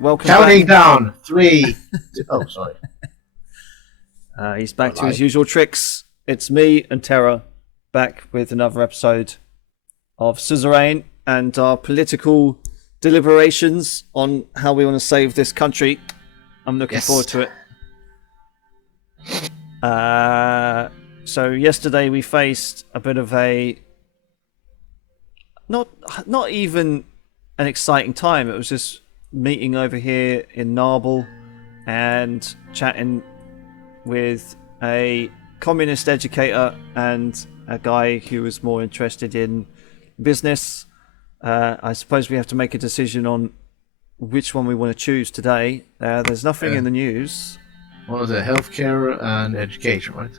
Welcome Counting back. down. 3. Oh, sorry. He's back to his usual tricks. It's me and Terra back with another episode of Suzerain and our political deliberations on how we want to save this country. I'm looking forward to it. So yesterday we faced a bit of a not even an exciting time. It was just meeting over here in Narble and chatting with a communist educator and a guy who was more interested in business. I suppose we have to make a decision on which one we want to choose today. There's nothing in the news. What was it? Healthcare and education, right?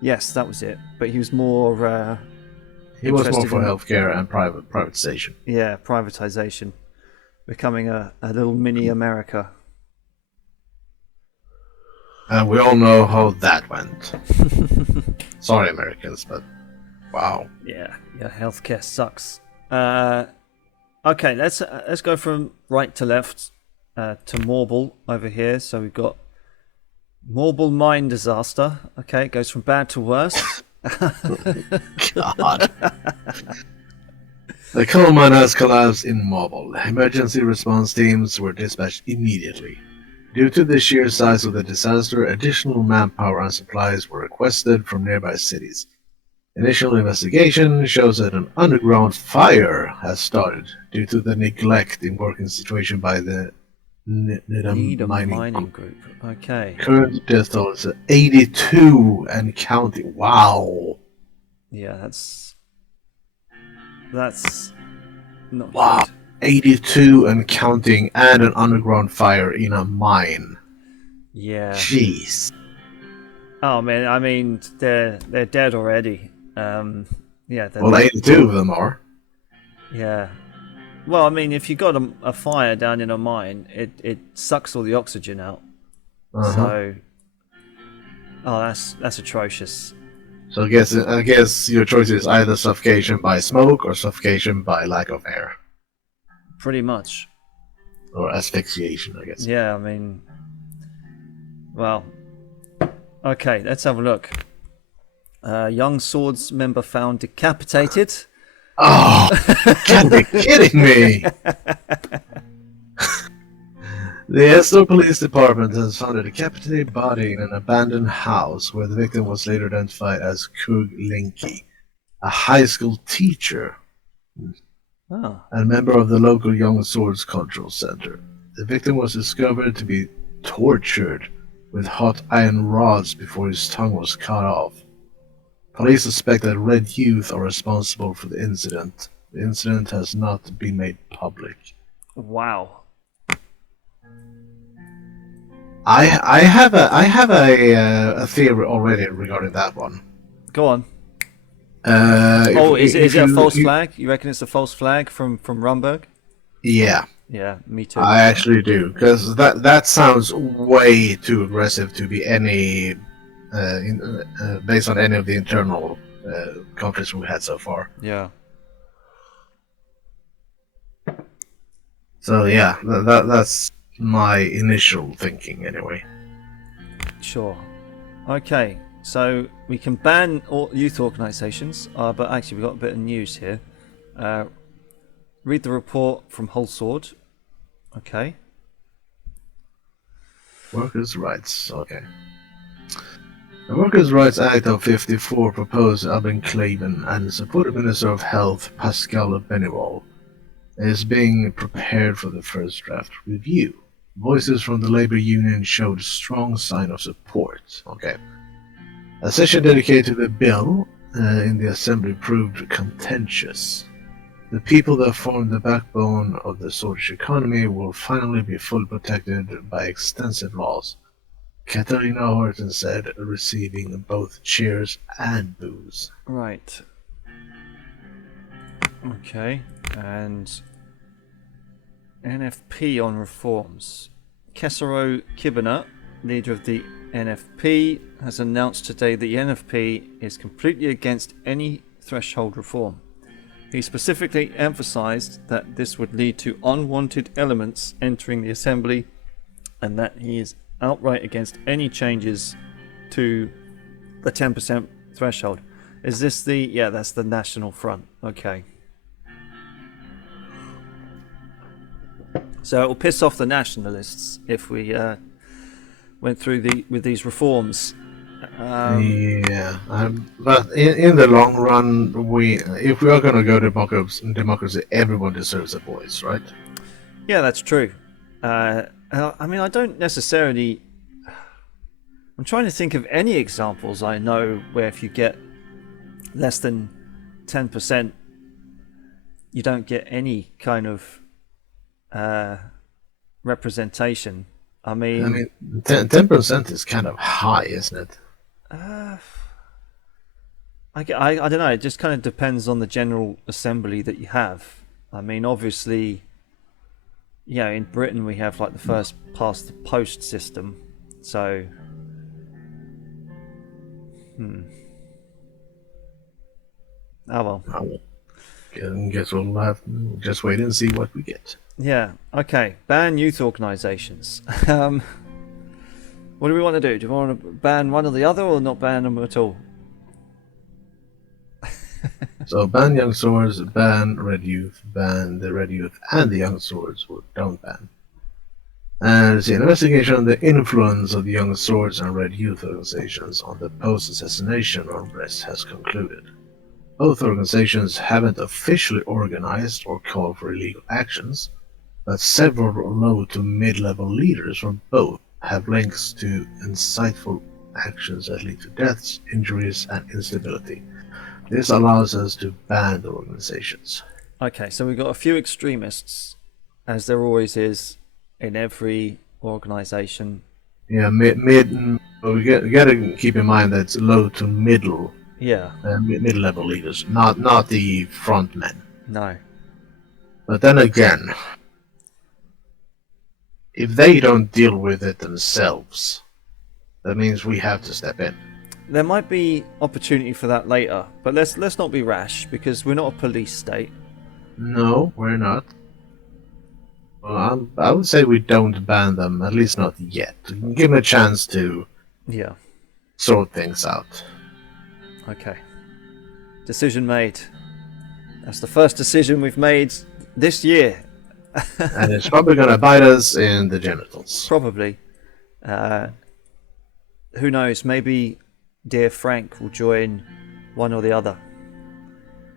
Yes, that was it. But he was more. He was more for healthcare and privatization. Yeah, privatization, becoming a little mini America. And we all know how that went. Sorry, Americans, but wow. Yeah, healthcare sucks. Okay, let's go from right to left to Marble over here. So we've got Marble mine disaster. Okay, it goes from bad to worse. God. The coal mine has collapsed in Marble. Emergency response teams were dispatched immediately. Due to the sheer size of the disaster, additional manpower and supplies were requested from nearby cities. Initial investigation shows that an underground fire has started due to the neglect in working situation by the Needham mining group. Okay. Current death toll is 82 and counting. Wow. Yeah, that's not wow. good. 82 and counting, and an underground fire in a mine. Yeah. Jeez. Oh man, I mean they're dead already. Yeah. Well, 82 of them are. Yeah. Well, I mean, if you got a fire down in a mine, it sucks all the oxygen out. So, that's atrocious. So I guess your choice is either suffocation by smoke or suffocation by lack of air. Pretty much. Or asphyxiation, I guess. Yeah, I mean, well, okay, let's have a look. Young Swords member found decapitated. Oh, can't be kidding me! The Estor Police Department has found a decapitated body in an abandoned house where the victim was later identified as Kug Linky, a high school teacher and a member of the local Young Swords Cultural Center. The victim was discovered to be tortured with hot iron rods before his tongue was cut off. Police suspect that Red Youth are responsible for the incident. The incident has not been made public. Wow. I have a theory already regarding that one. Go on. Is it a false flag? You reckon it's a false flag from Rumberg? Yeah. Yeah, me too. I actually do, because that sounds way too aggressive to be any based on any of the internal conflicts we had so far. Yeah. So yeah, that's my initial thinking anyway. Sure. Okay, so we can ban all youth organisations, but actually we've got a bit of news here. Read the report from Whole Sword. Okay. Workers' rights. Okay. The Workers' Rights Act of '54 proposed Albin Claven and supported Minister of Health Pascal Benewall is being prepared for the first draft review. Voices from the labor union showed strong sign of support. Okay. A session dedicated to the bill in the assembly proved contentious. The people that form the backbone of the Swedish economy will finally be fully protected by extensive laws, Katarina Horton said, receiving both cheers and boos. Right. Okay, and NFP on reforms. Kesaro Kibana, leader of the NFP, has announced today that the NFP is completely against any threshold reform. He specifically emphasized that this would lead to unwanted elements entering the assembly, and that he is outright against any changes to the 10% threshold. Is this the... Yeah, that's the National Front. Okay. So it will piss off the nationalists if we went through with these reforms. But in the long run, if we are going to go democracy, everyone deserves a voice, right? Yeah, that's true. I mean, I don't necessarily... I'm trying to think of any examples I know where if you get less than 10%, you don't get any kind of representation. I mean 10% is kind of high, isn't it? I don't know. It just kind of depends on the General Assembly that you have. I mean, obviously, yeah, in Britain we have like the first past the post system. So, oh well. Guess we'll have to just wait and see what we get. Yeah. Okay. Ban youth organisations. What do we want to do? Do we want to ban one or the other, or not ban them at all? So ban young swords, ban red youth, ban the red youth and the young swords, or don't ban. And the investigation on the influence of the young swords and red youth organizations on the post-assassination unrest has concluded. Both organizations haven't officially organized or called for illegal actions, but several low to mid-level leaders from both have links to insightful actions that lead to deaths, injuries, and instability. This allows us to ban the organizations. Okay, so we've got a few extremists, as there always is in every organization. Yeah, we gotta keep in mind that it's low to middle. Yeah. Mid-level leaders, not the front men. No. But then again, if they don't deal with it themselves, that means we have to step in. There might be opportunity for that later, but let's not be rash, because we're not a police state. No, we're not. Well, I would say we don't ban them, at least not yet. Give them a chance to sort things out. Okay. Decision made. That's the first decision we've made this year. And it's probably going to bite us in the genitals. Probably. Who knows? Maybe dear Frank will join one or the other.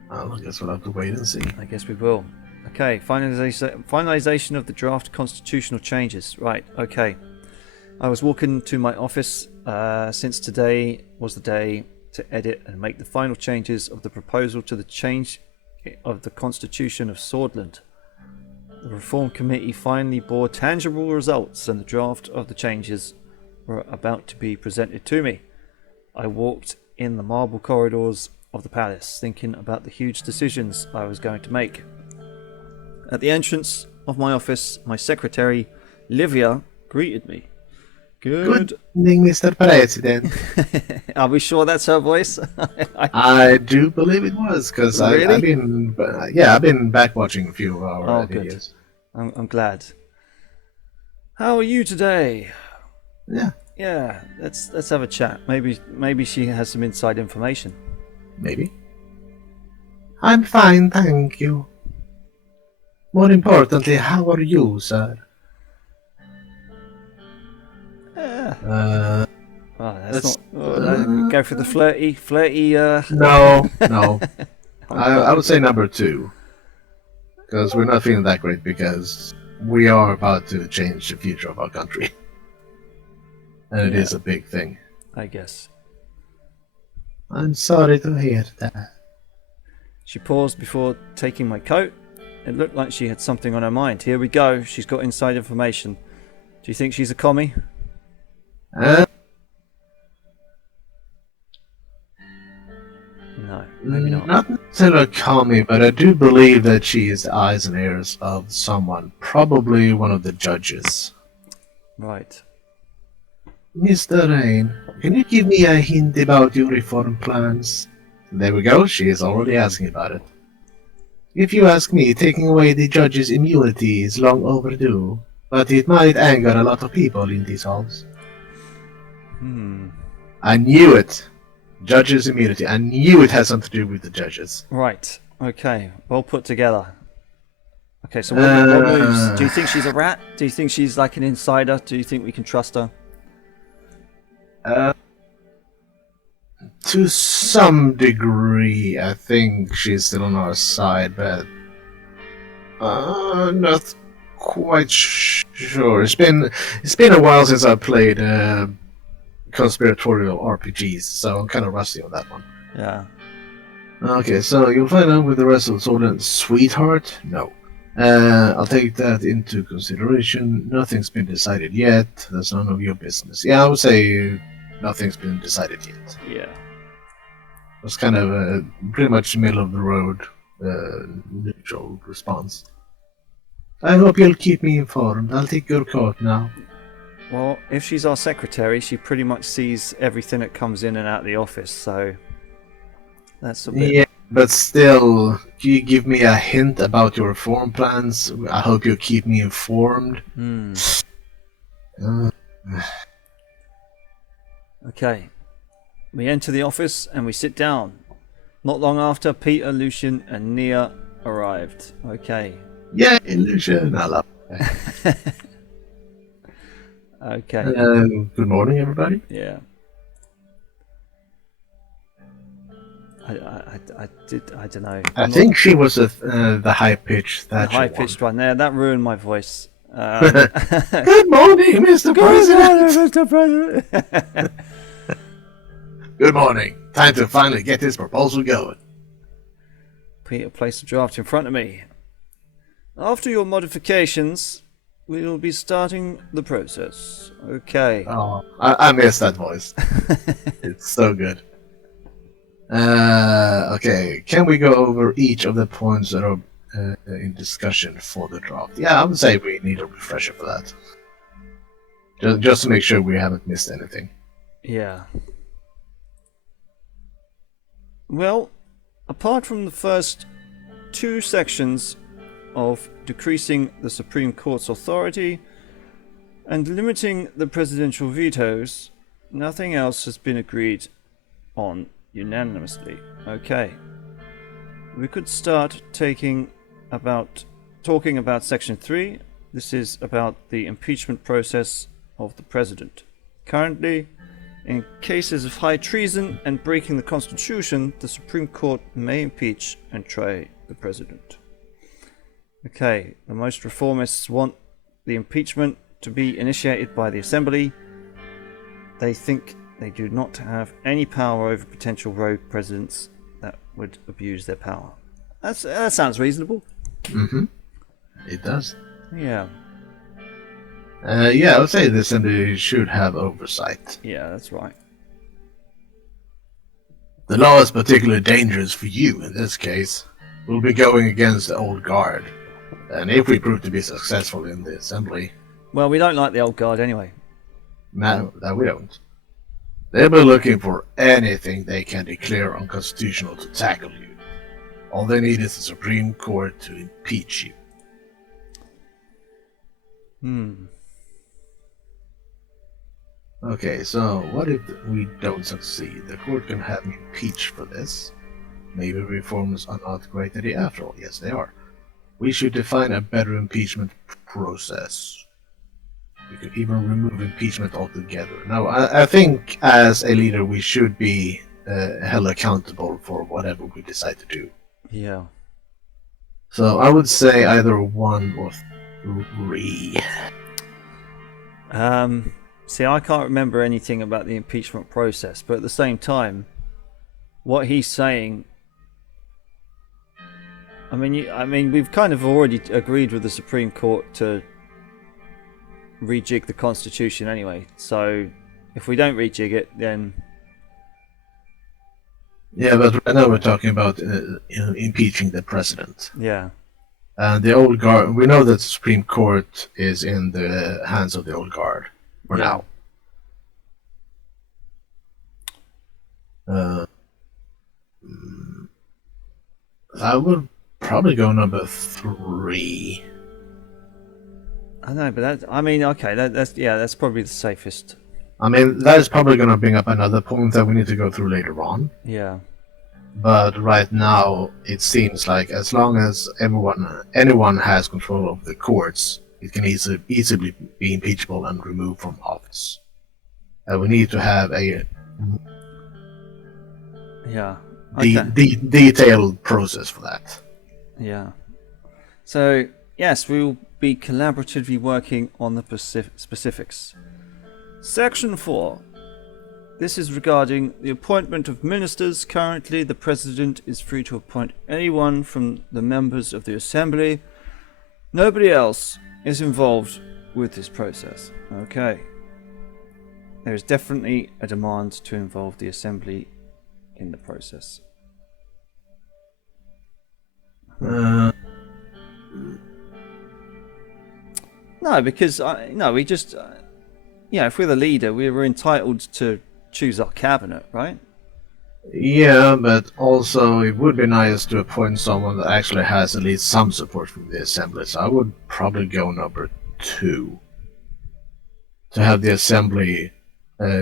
Well, I guess we'll have to wait and see. I guess we will. Okay, finalization of the draft constitutional changes. Right, okay. I was walking to my office since today was the day to edit and make the final changes of the proposal to the change of the Constitution of Swordland. The Reform Committee finally bore tangible results, and the draft of the changes were about to be presented to me. I walked in the marble corridors of the palace, thinking about the huge decisions I was going to make. At the entrance of my office, my secretary, Livia, greeted me. Good evening, Mr. President. Are we sure that's her voice? I do believe it was, because Really? I've been back watching a few of our videos. I'm glad. How are you today? Yeah, let's have a chat. Maybe she has some inside information. Maybe. I'm fine, thank you. More importantly, how are you, sir? That's not. Go for the flirty. No. I would say number 2, because we're not feeling that great because we are about to change the future of our country, and it is a big thing. I guess. I'm sorry to hear that. She paused before taking my coat. It looked like she had something on her mind. Here we go. She's got inside information. Do you think she's a commie? No, maybe not. Not necessarily a commie, but I do believe that she is the eyes and ears of someone, probably one of the judges. Right. Mr. Rain, can you give me a hint about your reform plans? There we go, she is already asking about it. If you ask me, taking away the judge's immunity is long overdue, but it might anger a lot of people in these halls. I knew it! Judge's immunity. I knew it had something to do with the judges. Right. Okay. Well put together. Okay, so what moves? Do you think she's a rat? Do you think she's like an insider? Do you think we can trust her? To some degree, I think she's still on our side, but not quite sure. It's been a while since I played conspiratorial RPGs, so I'm kind of rusty on that one. Yeah. Okay, so you'll find out with the rest of the sword and sweetheart? No. I'll take that into consideration. Nothing's been decided yet. That's none of your business. Yeah, I would say nothing's been decided yet. Yeah. It's kind of a pretty much middle of the road, neutral response. I hope you'll keep me informed. I'll take your coat now. Well, if she's our secretary, she pretty much sees everything that comes in and out of the office, so that's a bit... Yeah, but still, can you give me a hint about your reform plans? I hope you'll keep me informed. Okay. We enter the office and we sit down. Not long after, Peter, Lucian, and Nia arrived. Okay. Yeah, Lucian, I love it. Okay. Good morning, everybody. Yeah. I don't know. I think she was the high-pitched. The high-pitched one there. That ruined my voice. Good morning, Mr. President. Mr. President. Good morning. Time to finally get this proposal going. Peter placed the draft in front of me. After your modifications, we will be starting the process. Okay. Oh, I miss that voice. It's so good. Okay, can we go over each of the points that are in discussion for the draft? Yeah, I would say we need a refresher for that. Just to make sure we haven't missed anything. Yeah. Well, apart from the first two sections of decreasing the Supreme Court's authority and limiting the presidential vetoes, nothing else has been agreed on unanimously. Okay. We could start talking about Section 3. This is about the impeachment process of the President. Currently, in cases of high treason and breaking the Constitution, the Supreme Court may impeach and try the President. Okay, the most reformists want the impeachment to be initiated by the Assembly. They think they do not have any power over potential rogue presidents that would abuse their power. That sounds reasonable. Mm-hmm. It does. Yeah. Yeah, I would say the Assembly should have oversight. Yeah, that's right. The law is particularly dangerous for you in this case. We'll be going against the old guard. And if we prove to be successful in the Assembly... Well, we don't like the old guard anyway. No, that we don't. They'll be looking for anything they can declare unconstitutional to tackle you. All they need is the Supreme Court to impeach you. Okay, so what if we don't succeed? The court can have me impeached for this. Maybe reforms are not a great idea after all. Yes, they are. We should define a better impeachment process. We could even remove impeachment altogether. Now, I think as a leader we should be held accountable for whatever we decide to do. Yeah. So I would say either 1 or 3. See, I can't remember anything about the impeachment process, but at the same time, what he's saying... I mean, we've kind of already agreed with the Supreme Court to rejig the Constitution anyway. So, if we don't rejig it, then... Yeah, but right now we're talking about impeaching the president. Yeah. And the old guard, we know that the Supreme Court is in the hands of the old guard for now. I would probably go number 3. I know, but that's probably the safest. I mean, that is probably going to bring up another point that we need to go through later on. Yeah. But right now, it seems like as long as anyone has control of the courts, it can easily be impeachable and removed from office. We need to have a detailed process for that. Yeah. So, yes, we will be collaboratively working on the specifics. Section 4. This is regarding the appointment of ministers. Currently, the President is free to appoint anyone from the members of the Assembly. Nobody else is involved with this process. Okay. There is definitely a demand to involve the Assembly in the process. No, because we just, if we're the leader, we were entitled to choose our cabinet, right? Yeah, but also it would be nice to appoint someone that actually has at least some support from the Assembly. So I would probably go number 2. To have the Assembly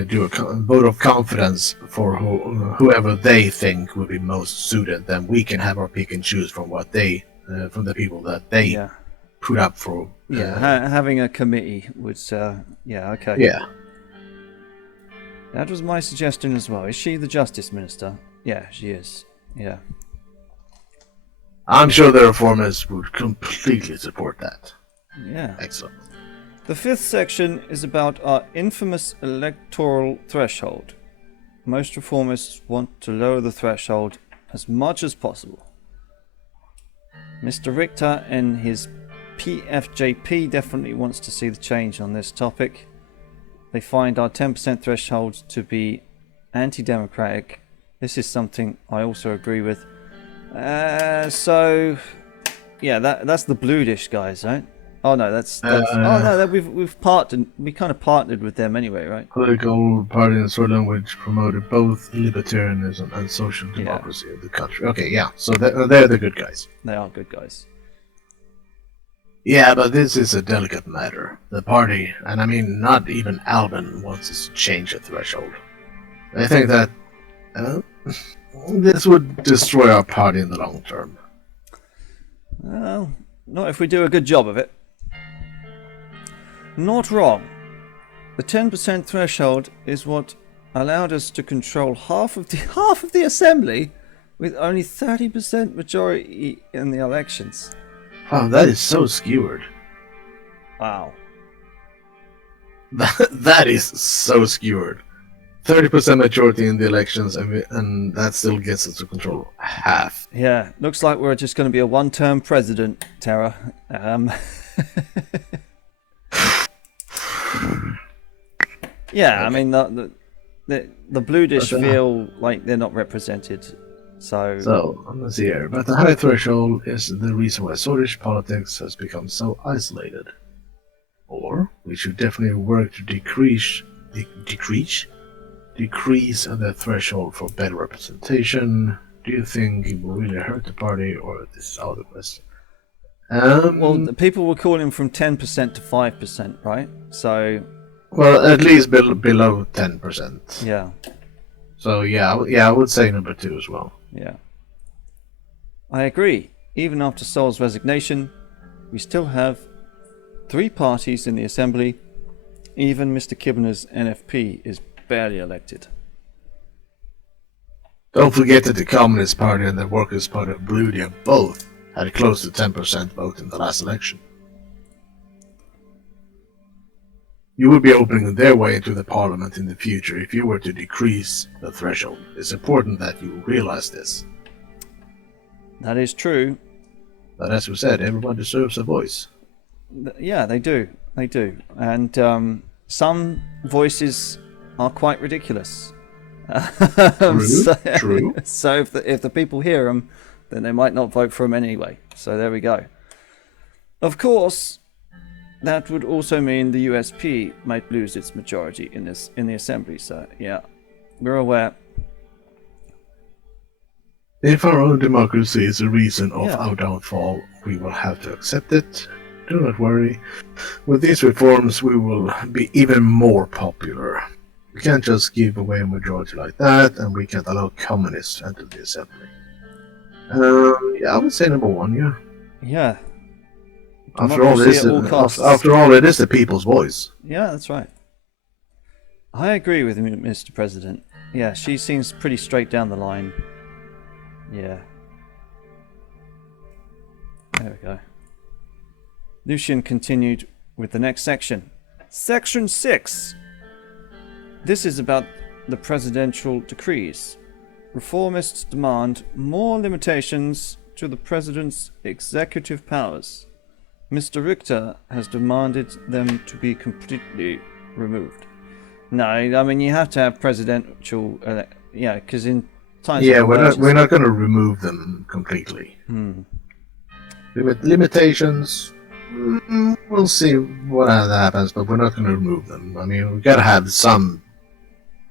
do a vote of confidence for whoever they think would be most suited. Then we can have our pick and choose from what they, from the people that they put up for. Having a committee would, okay. Yeah. That was my suggestion as well. Is she the Justice Minister? Yeah, she is. Yeah. I'm sure the reformers would completely support that. Yeah. Excellent. The 5th section is about our infamous electoral threshold. Most reformists want to lower the threshold as much as possible. Mr. Richter and his PFJP definitely wants to see the change on this topic. They find our 10% threshold to be anti-democratic. This is something I also agree with. That's the Blue Dish guys, right? Oh no, we've partnered. We kind of partnered with them anyway, right? Political party in Sweden which promoted both libertarianism and social democracy in the country. Okay, yeah, so they're the good guys. They are good guys. Yeah, but this is a delicate matter. The party, and I mean not even Albin, wants us to change the threshold. They think that this would destroy our party in the long term. Well, not if we do a good job of it. Not wrong. The 10% threshold is what allowed us to control half of the assembly with only 30% majority in the elections. Wow, that is so skewered. Wow. That is so skewered. 30% majority in the elections, and that still gets us to control half. Yeah, looks like we're just going to be a one-term president, Terra. Yeah, okay. I mean the Blue Dish feel like they're not represented. So let's see here. But the high threshold is the reason why Swedish politics has become so isolated. Or we should definitely work to decrease the threshold for better representation. Do you think it will really hurt the party, or this is out of the question? Well, the people were calling from 10% to 5%, right? So. Well, at least below 10%. Yeah. So I would say number 2 as well. Yeah. I agree. Even after Sol's resignation, we still have 3 parties in the assembly. Even Mr. Kibner's NFP is barely elected. Don't forget that the Communist Party and the Workers' Party of Bludia both had close to 10% vote in the last election. You would be opening their way into the parliament in the future if you were to decrease the threshold. It's important that you realize this. That is true. But as we said, everyone deserves a voice. Yeah, they do. They do. And some voices are quite ridiculous. True. So if the people hear them, then they might not vote for them anyway. So there we go. Of course, that would also mean the USP might lose its majority in the assembly. So yeah, we're aware. If our own democracy is the reason of Yeah. our downfall, we will have to accept it. Do not worry. With these reforms, we will be even more popular. We can't just give away a majority like that, and we can't allow communists to enter the assembly. Yeah, I would say number one, yeah. Yeah. After all, Democracy at all costs. after all, it is the people's voice. Yeah, that's right. I agree with Mr. President. Yeah, she seems pretty straight down the line. Yeah. There we go. Lucian continued with the next section. Section 6. This is about the presidential decrees. Reformists demand more limitations to the president's executive powers. Mr. Richter has demanded them to be completely removed. No, I mean you have to have presidential, because in times of emergency, we're not going to remove them completely. Limitations. We'll see what happens, but we're not going to remove them. I mean, we got to have some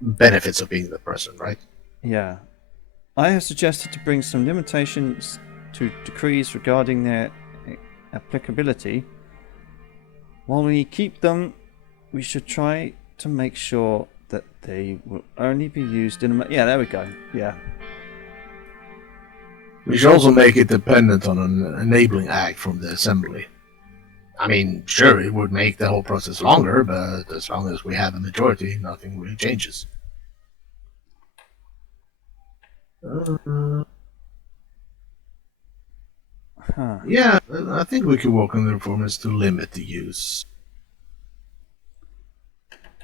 benefits of being the president, right? Yeah. I have suggested to bring some limitations to decrees regarding their applicability. While we keep them, we should try to make sure that they will only be used in... Yeah, there we go. Yeah. We should also make it dependent on an enabling act from the assembly. I mean, sure, it would make the whole process longer, but as long as we have a majority, nothing really changes. Yeah, I think we can work on the reformers to limit the use.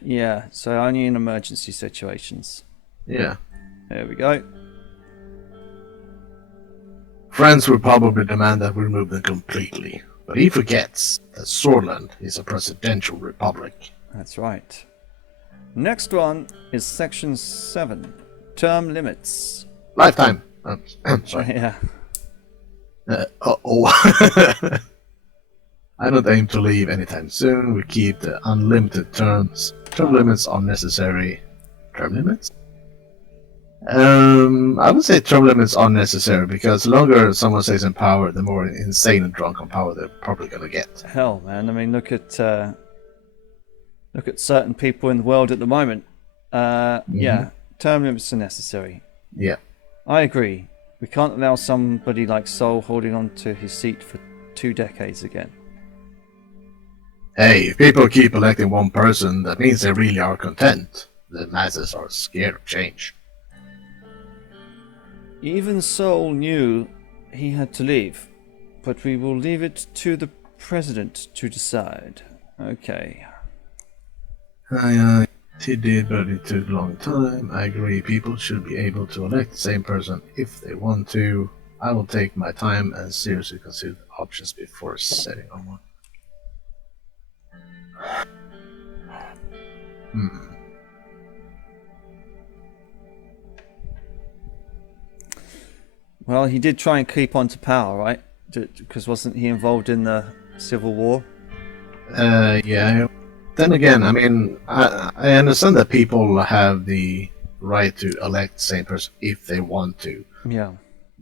Yeah, so only in emergency situations. Yeah. There we go. France would probably demand that we remove them completely, but he forgets that Swordland is a presidential republic. That's right. Next one is Section 7. Term limits. Lifetime. Sorry. Yeah. Uh-oh. I don't aim to leave anytime soon. We keep the unlimited terms. Term limits are necessary. Term limits? I would say term limits are necessary because the longer someone stays in power, the more insane and drunk on power they're probably gonna get. Hell, man. I mean, look at certain people in the world at the moment. Yeah, term limits are necessary. Yeah. I agree. We can't allow somebody like Sol holding on to his seat for 2 decades again. Hey, if people keep electing one person, that means they really are content. The masses are scared of change. Even Sol knew he had to leave, but we will leave it to the president to decide. Okay. He did, but it took a long time. I agree, people should be able to elect the same person if they want to. I will take my time and seriously consider the options before setting on one. Well, he did try and keep on to power, right? Because wasn't he involved in the Civil War? Yeah. Then again, I mean, I understand that people have the right to elect the same person if they want to. Yeah.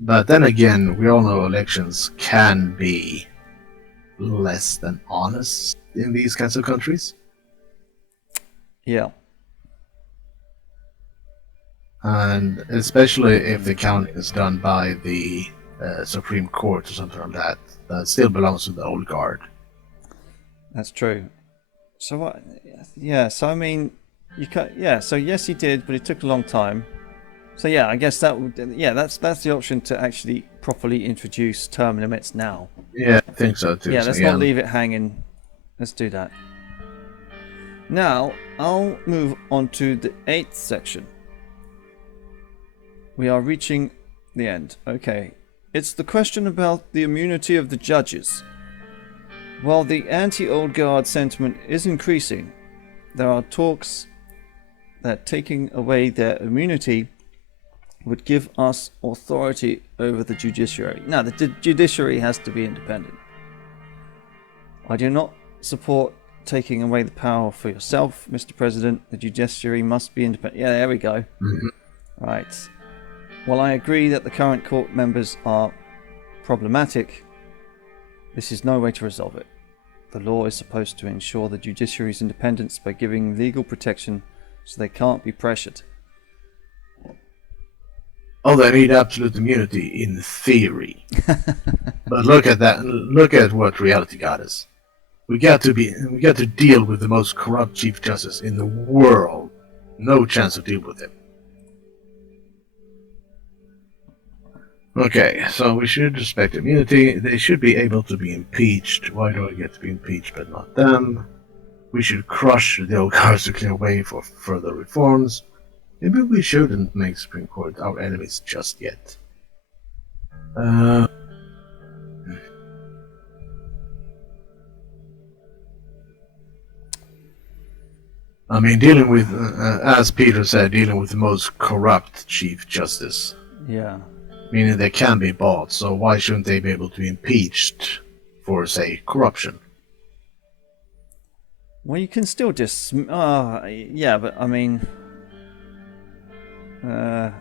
But then again, we all know elections can be less than honest in these kinds of countries. Yeah. And especially if the counting is done by the Supreme Court or something like that, that still belongs to the old guard. That's true. So what? Yeah. So I mean, you can't. Yeah. So yes, he did, but it took a long time. So yeah, I guess that would. Yeah, that's the option to actually properly introduce term limits now. Yeah, I think so too. Yeah, let's not leave it hanging. Let's do that. Now I'll move on to the 8th section. We are reaching the end. Okay. It's the question about the immunity of the judges. While the anti-old guard sentiment is increasing, there are talks that taking away their immunity would give us authority over the judiciary. Now, the judiciary has to be independent. I do not support taking away the power for yourself, Mr. President. The judiciary must be independent. Yeah, there we go. Mm-hmm. Right. While I agree that the current court members are problematic, this is no way to resolve it. The law is supposed to ensure the judiciary's independence by giving legal protection so they can't be pressured. Oh, they need absolute immunity in theory. But look at that. Look at what reality got us. We got to deal with the most corrupt Chief Justice in the world. No chance to deal with him. Okay, so we should respect immunity. They should be able to be impeached. Why do I get to be impeached but not them? We should crush the oligarchs to clear way for further reforms. Maybe we shouldn't make Supreme Court our enemies just yet. I mean, dealing with, as Peter said, dealing with the most corrupt Chief Justice. Yeah. Meaning they can be bought, so why shouldn't they be able to be impeached for, say, corruption? Well, you can still just... yeah, but I mean... I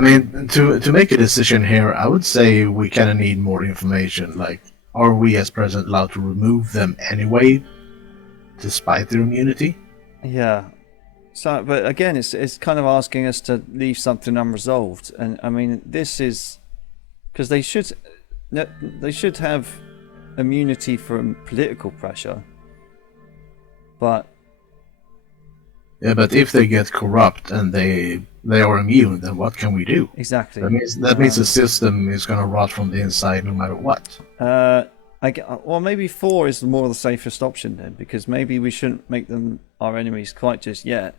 mean, to make a decision here, I would say we kind of need more information. Like, are we as president allowed to remove them anyway, despite their immunity? Yeah. So, but again, it's kind of asking us to leave something unresolved, and I mean, this is because they should have immunity from political pressure, but. Yeah, but if they get corrupt and they are immune, then what can we do? Exactly. That means the system is going to rot from the inside no matter what. Well, maybe 4 is more the safest option then, because maybe we shouldn't make them our enemies quite just yet.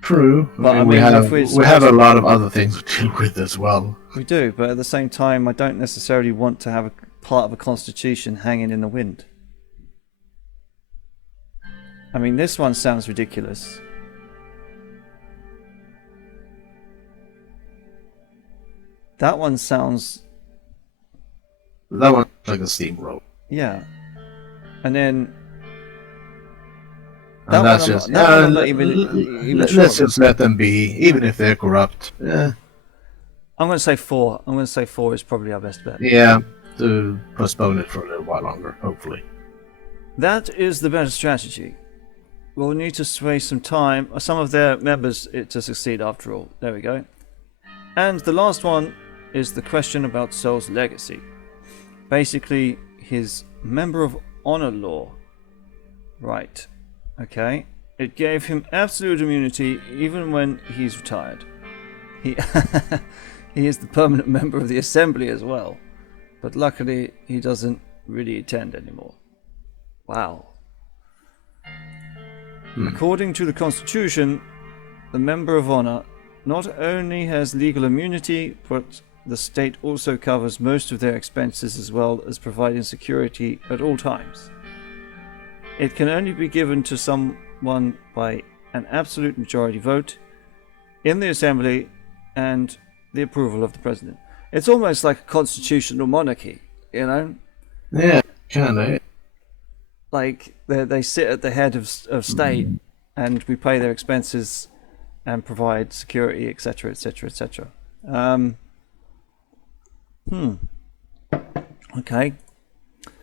True, but we have a lot of other things to deal with as well. We do, but at the same time, I don't necessarily want to have a part of a constitution hanging in the wind. I mean, this one sounds ridiculous. That one sounds... That one's like a steamroll. Yeah. And then... Let's just let them be, even if they're corrupt. Yeah. I'm going to say 4. I'm going to say 4 is probably our best bet. Yeah, to postpone it for a little while longer, hopefully. That is the better strategy. We'll need to waste some time, some of their members to succeed after all. There we go. And the last one is the question about Sol's legacy. Basically, his Member of Honor law. Right. Okay. It gave him absolute immunity even when he's retired. He is the permanent member of the Assembly as well. But luckily, he doesn't really attend anymore. Wow. According to the Constitution, the Member of Honor not only has legal immunity, but the state also covers most of their expenses as well as providing security at all times. It can only be given to someone by an absolute majority vote in the Assembly and the approval of the President. It's almost like a constitutional monarchy, you know? Yeah, kind of. Like, they sit at the head of state and we pay their expenses and provide security, etc., etc., etc. Okay.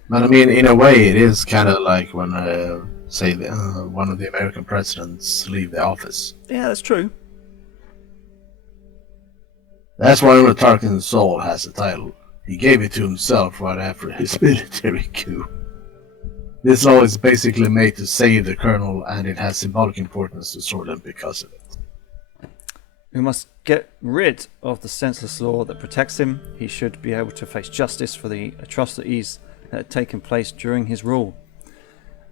But I mean, in a way, it is kind of like when, say, one of the American presidents leave the office. Yeah, that's true. That's why Tarkin Sol has the title. He gave it to himself right after his military coup. This law is basically made to save the colonel, and it has symbolic importance to Swordland because of it. We must get rid of the senseless law that protects him. He should be able to face justice for the atrocities that had taken place during his rule.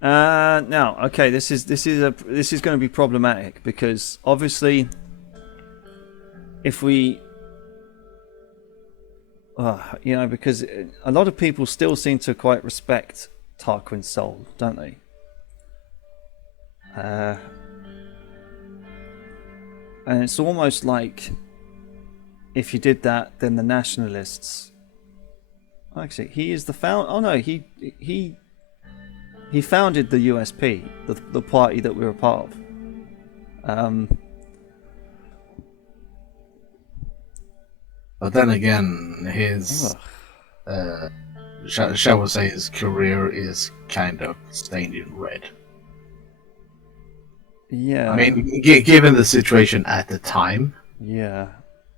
Now, okay, this is going to be problematic because obviously, if we, because a lot of people still seem to quite respect Tarquin's soul, don't they? And it's almost like if you did that, then the nationalists. Actually, he is the found. Oh no, he founded the USP, the party that we were a part of. But then again, his shall we say his career is kind of stained in red. Yeah. I mean, given the situation at the time. Yeah.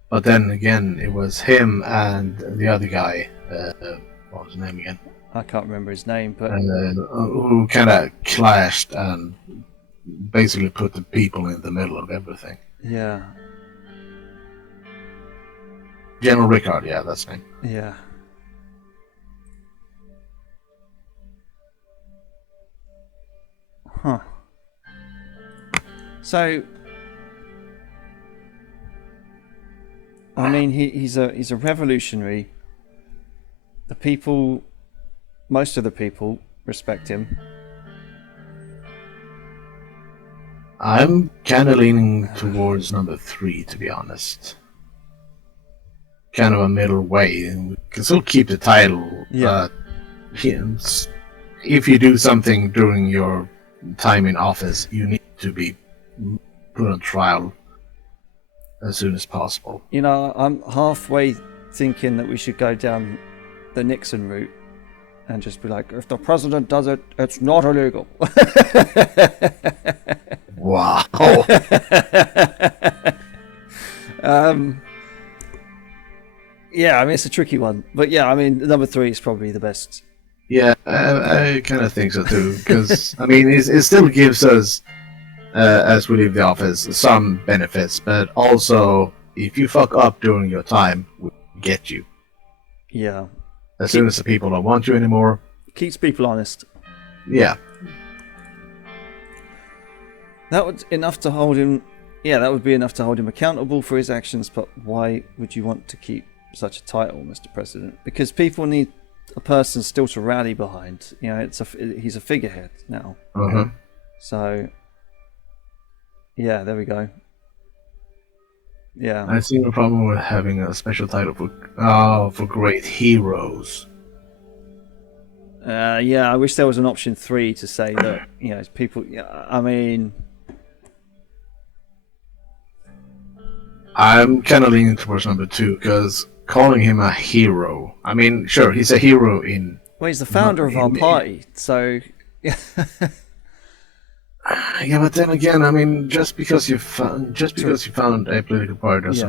But then again, it was him and the other guy. What was his name again? I can't remember his name, but who kind of clashed and basically put the people in the middle of everything. yeah. General Rickard, yeah, that's his name. Yeah. Huh. So, I mean, he's a revolutionary. The people, most of the people, respect him. I'm kind of leaning towards number 3, to be honest. Kind of a middle way. We can still keep the title, Yeah. but if you do something during your time in office, you need to be put on trial as soon as possible. You know, I'm halfway thinking that we should go down the Nixon route and just be like, if the president does it, it's not illegal. Wow. Yeah, I mean, it's a tricky one. But yeah, I mean, number 3 is probably the best. Yeah, I kind of think so too. Because, I mean, it still gives us, as we leave the office, some benefits. But also, if you fuck up during your time, we get you. Yeah. As soon as the people don't want you anymore. Keeps people honest. Yeah. That would enough to hold him. Yeah, that would be enough to hold him accountable for his actions. But why would you want to keep such a title, Mr. President? Because people need a person still to rally behind. You know, he's a figurehead now. Uh-huh. So, yeah, there we go. Yeah. I see no problem with having a special title for great heroes. Yeah, I wish there was an option 3 to say that, you know, people. Yeah, I mean, I'm kind of leaning towards number 2 because calling him a hero. I mean, sure, he's a hero in. well, he's the founder of our party, so. Yeah, but then again, I mean, just because you found a political party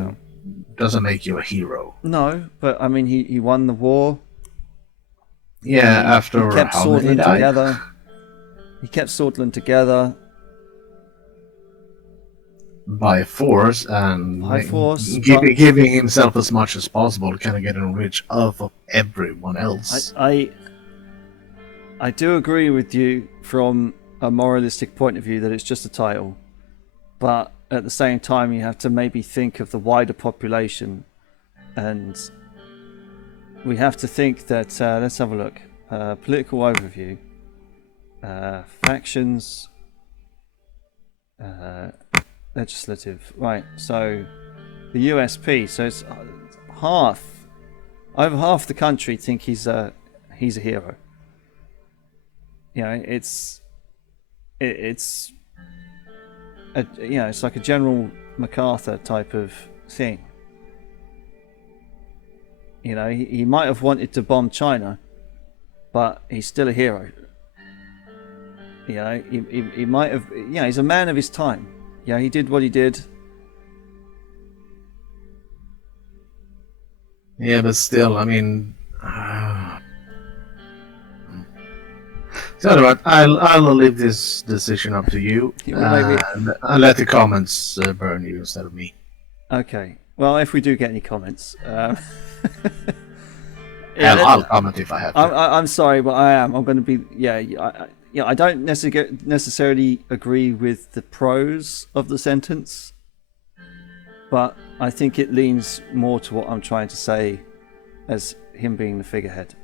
doesn't make you a hero. No, but I mean, he won the war. Yeah, after he kept how many Swordland died? together. He kept Swordland together. By force and giving himself as much as possible to kind of get rich off of everyone else. I do agree with you from a moralistic point of view that it's just a title, but at the same time you have to maybe think of the wider population, and we have to think that let's have a look. Political overview, factions, legislative, right? So the USP, so it's over half the country think he's a hero. You know, it's like a General MacArthur type of thing. You know, he might have wanted to bomb China, but he's still a hero. You know, he might have. Yeah, he's a man of his time. Yeah, he did what he did. Yeah, but still, I mean. So anyway, I'll leave this decision up to you. I'll let the comments burn you instead of me. Okay. Well, if we do get any comments, I'll comment if I have to. I'm sorry, but I'm going to be. I don't necessarily agree with the pros of the sentence, but I think it leans more to what I'm trying to say, as him being the figurehead.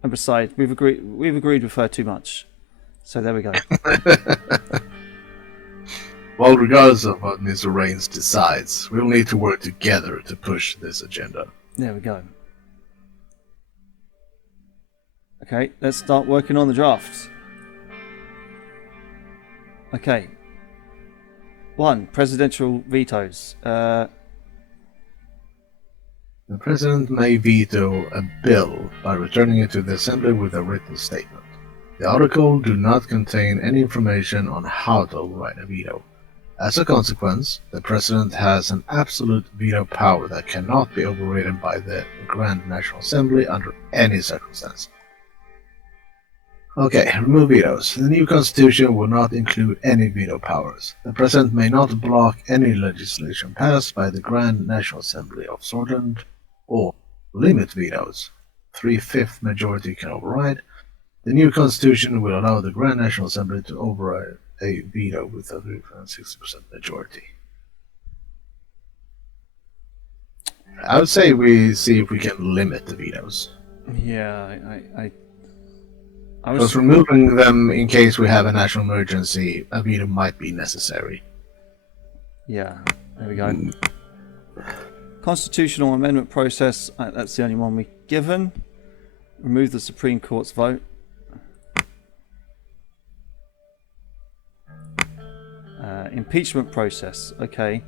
And besides, we've agreed with her too much, so there we go. Well, regardless of what Mr. Rains decides, we'll need to work together to push this agenda. There we go. Okay, let's start working on the drafts. Okay. 1. Presidential vetoes. The President may veto a bill by returning it to the Assembly with a written statement. The article do not contain any information on how to override a veto. As a consequence, the President has an absolute veto power that cannot be overridden by the Grand National Assembly under any circumstance. Okay, remove vetoes. The new constitution will not include any veto powers. The President may not block any legislation passed by the Grand National Assembly of Scotland or limit vetoes. 3/5 majority can override. The new constitution will allow the Grand National Assembly to override a veto with a 60% majority. I would say we see if we can limit the vetoes. Yeah, I Because removing them in case we have a national emergency, a veto might be necessary. Yeah, there we go. Constitutional amendment process, that's the only one we've given. Remove the Supreme Court's vote. Impeachment process, okay.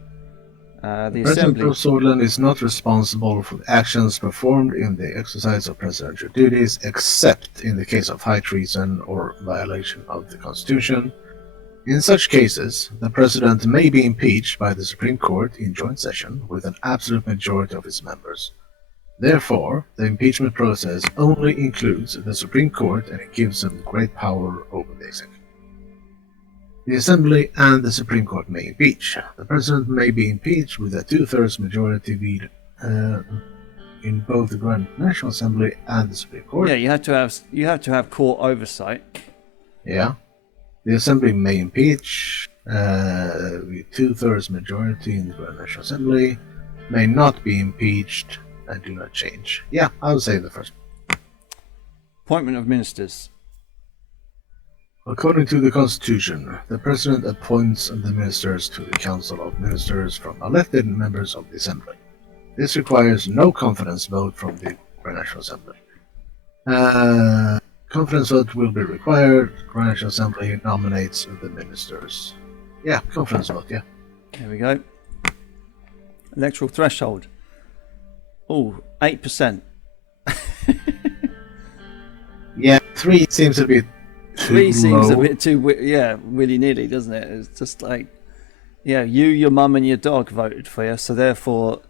The President Assembly. of Scotland is not responsible for the actions performed in the exercise of presidential duties, except in the case of high treason or violation of the Constitution. In such cases, the President may be impeached by the Supreme Court in joint session with an absolute majority of its members. Therefore, the impeachment process only includes the Supreme Court and it gives them great power over the executive. The Assembly and the Supreme Court may impeach. The President may be impeached with a 2/3 majority veto in both the Grand National Assembly and the Supreme Court. Yeah, you have to have court oversight. Yeah. The Assembly may impeach with 2/3 majority in the Grand National Assembly, may not be impeached, and do not change. Yeah, I would say the first. Appointment of ministers. According to the Constitution, the President appoints the ministers to the Council of Ministers from elected members of the Assembly. This requires no confidence vote from the Grand National Assembly. Confidence vote will be required. The Grand National Assembly nominates the ministers. Yeah, confidence vote, yeah. There we go. Electoral threshold. Oh, 8%. Yeah, 3 seems a bit too 3 seems low. a bit too, willy-nilly, doesn't it? It's just like, yeah, you, your mum and your dog voted for you, so therefore...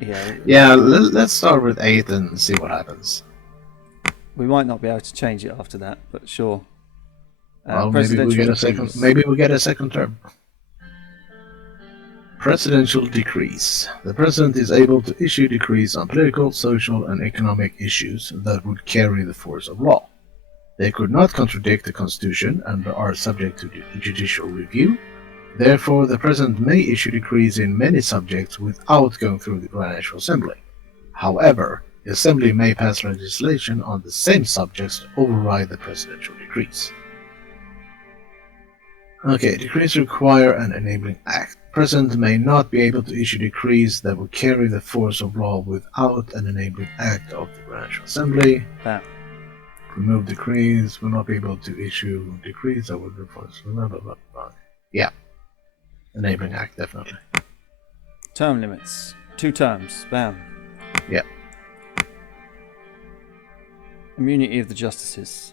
Yeah, let's start with 8 and see what happens. We might not be able to change it after that, but sure. Well, maybe we get a second term. Presidential decrees. The President is able to issue decrees on political, social, and economic issues that would carry the force of law. They could not contradict the Constitution and are subject to judicial review. Therefore, the President may issue decrees in many subjects without going through the Grand National Assembly. However, the Assembly may pass legislation on the same subjects to override the presidential decrees. Okay, decrees require an enabling act. The President may not be able to issue decrees that will carry the force of law without an enabling act of the Grand National Assembly. Remove decrees, will not be able to issue decrees that would enforce. Blah, blah, blah, blah. Yeah. Enabling act, definitely. Term limits. 2 terms. Bam. Yeah. Immunity of the justices.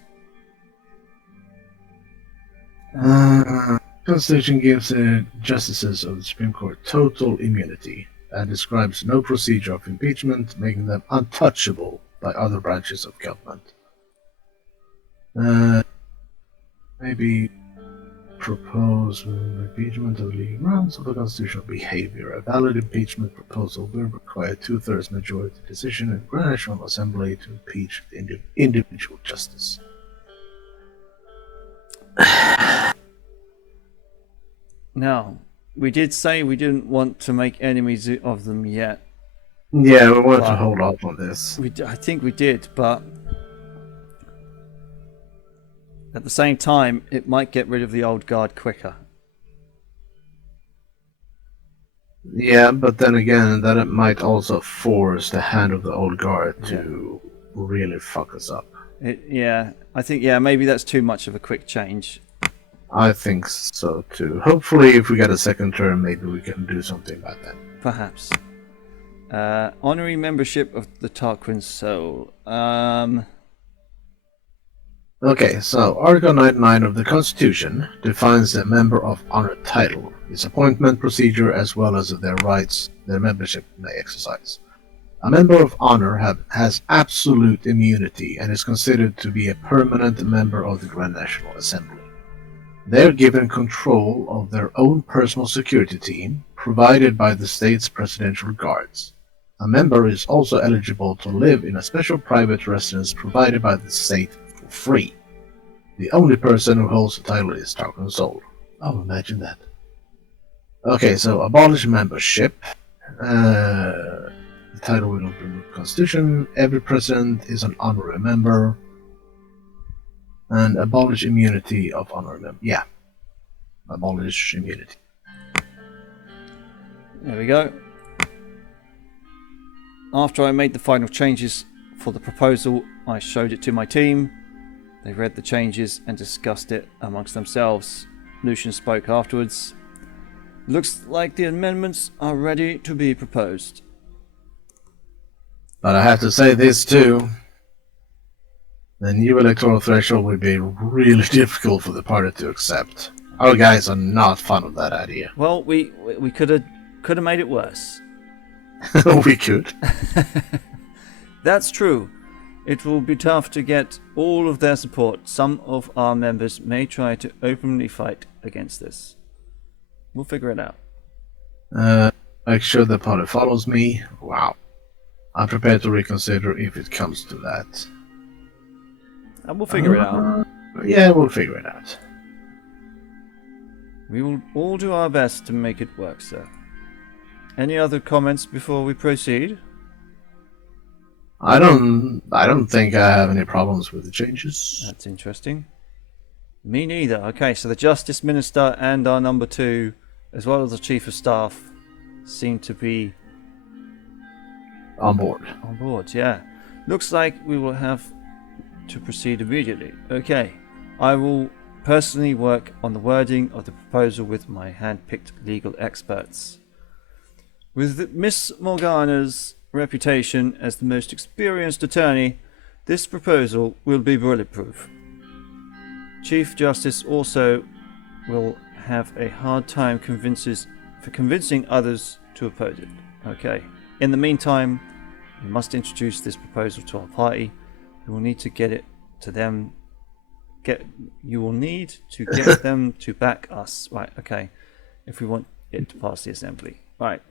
Constitution gives the justices of the Supreme Court total immunity and describes no procedure of impeachment, making them untouchable by other branches of government. Maybe propose impeachment of legal grounds of the constitutional behavior. A valid impeachment proposal will require 2/3 majority decision in the Grand National Assembly to impeach the individual justice. Now, we did say we didn't want to make enemies of them yet. Yeah, we wanted to hold off on this. I think we did, but at the same time, it might get rid of the old guard quicker. Yeah, but then again, that it might also force the hand of the old guard to really fuck us up. I think maybe that's too much of a quick change. I think so too. Hopefully, if we get a second term, maybe we can do something about that. Perhaps. Honorary membership of the Tarquin Soul. Okay, so Article 99 of the Constitution defines the Member of Honor title, its appointment procedure, as well as their rights their membership may exercise. A Member of Honor has absolute immunity and is considered to be a permanent member of the Grand National Assembly. They are given control of their own personal security team, provided by the state's presidential guards. A member is also eligible to live in a special private residence provided by the state for free. The only person who holds the title is Tarquin Soul. Oh, imagine that. Okay, so abolish membership. The title will not remove the Constitution. Every president is an honorary member. And abolish immunity of honorary member. Yeah. Abolish immunity. There we go. After I made the final changes for the proposal, I showed it to my team. They read the changes and discussed it amongst themselves. Lucian spoke afterwards. Looks like the amendments are ready to be proposed. But I have to say this too. The new electoral threshold would be really difficult for the party to accept. Our guys are not fond of that idea. Well, we could have made it worse. We could. That's true. It will be tough to get all of their support. Some of our members may try to openly fight against this. We'll figure it out. Make sure the party follows me. Wow. I'm prepared to reconsider if it comes to that. And we'll figure it out. Yeah, we'll figure it out. We will all do our best to make it work, sir. Any other comments before we proceed? I don't think I have any problems with the changes. That's interesting. Me neither. Okay, so the Justice Minister and our number 2, as well as the Chief of Staff, seem to be On board. on board, yeah. Looks like we will have to proceed immediately. Okay, I will personally work on the wording of the proposal with my hand-picked legal experts. With Miss Morgana's reputation as the most experienced attorney, this proposal will be bulletproof. Chief Justice also will have a hard time convincing others to oppose it. Okay. In the meantime, we must introduce this proposal to our party. We will need to get it to them. You will need to get them to back us. Right, okay. If we want it to pass the assembly. Right.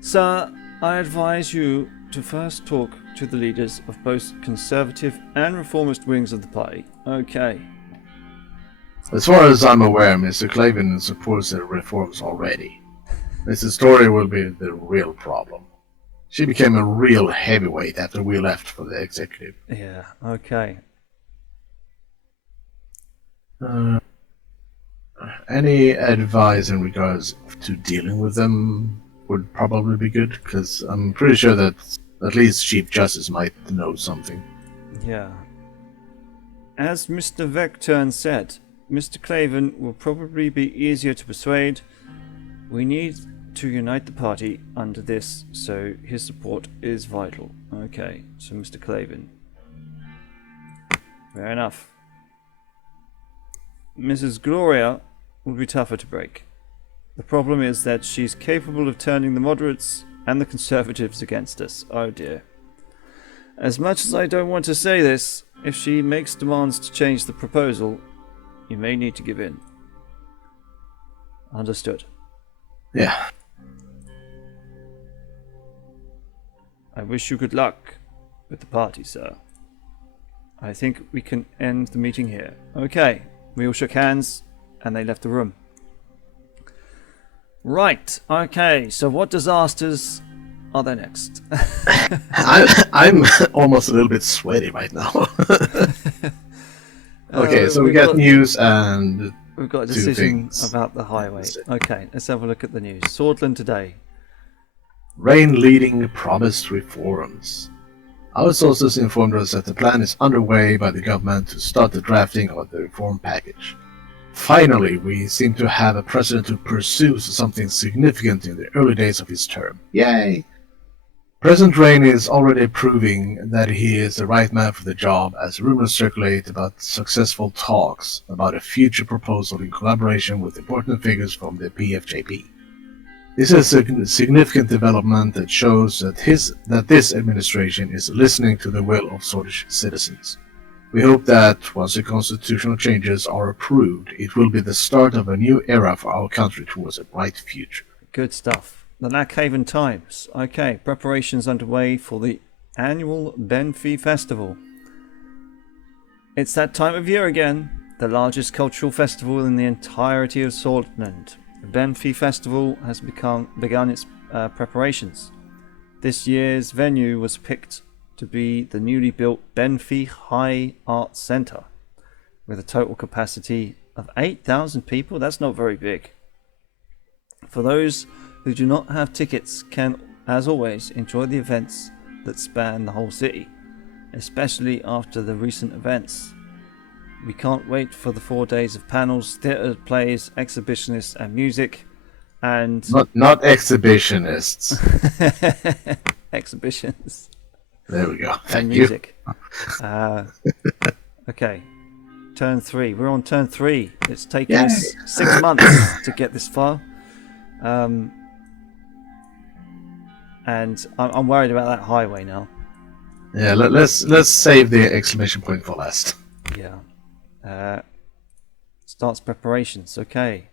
Sir, I advise you to first talk to the leaders of both conservative and reformist wings of the party. Okay. As far as I'm aware, Mr. Clavin supports the reforms already. Mrs. Story will be the real problem. She became a real heavyweight after we left for the executive. Yeah, okay. Any advice in regards to dealing with them would probably be good, because I'm pretty sure that at least Chief Justice might know something. Yeah. As Mr. Vecturn said, Mr. Clavin will probably be easier to persuade. We need to unite the party under this, so his support is vital. Okay, so Mr. Clavin. Fair enough. Mrs. Gloria will be tougher to break. The problem is that she's capable of turning the moderates and the conservatives against us. Oh dear. As much as I don't want to say this, if she makes demands to change the proposal, you may need to give in. Understood. Yeah. I wish you good luck with the party, sir. I think we can end the meeting here. Okay. We all shook hands and they left the room. Right. Okay. So what disasters are there next? I'm almost a little bit sweaty right now. Okay, so we got news and we've got a decision about the highway. Okay, let's have a look at the news. Swordland today. Rain leading promised reforms. Our sources informed us that the plan is underway by the government to start the drafting of the reform package. Finally, we seem to have a president who pursues something significant in the early days of his term. Yay! President Rain is already proving that he is the right man for the job, as rumors circulate about successful talks about a future proposal in collaboration with important figures from the PFJP. This is a significant development that shows that this administration is listening to the will of Swedish citizens. We hope that, once the constitutional changes are approved, it will be the start of a new era for our country towards a bright future. Good stuff. The Lackhaven Times. Okay, preparations underway for the annual Benfey Festival. It's that time of year again, the largest cultural festival in the entirety of Swordland. The Benfey Festival has begun its preparations. This year's venue was picked to be the newly built Benfey High Arts Centre, with a total capacity of 8,000 people. That's not very big. For those who do not have tickets can, as always, enjoy the events that span the whole city, especially after the recent events. We can't wait for the 4 days of panels, theatre plays, exhibitionists and music, and... Not exhibitionists. Exhibitions. There we go. And music. Okay. Turn 3. We're on turn 3. It's taken us 6 months to get this far. And I'm worried about that highway now. Yeah, let's save the exclamation point for last. Yeah. Starts preparations. Okay.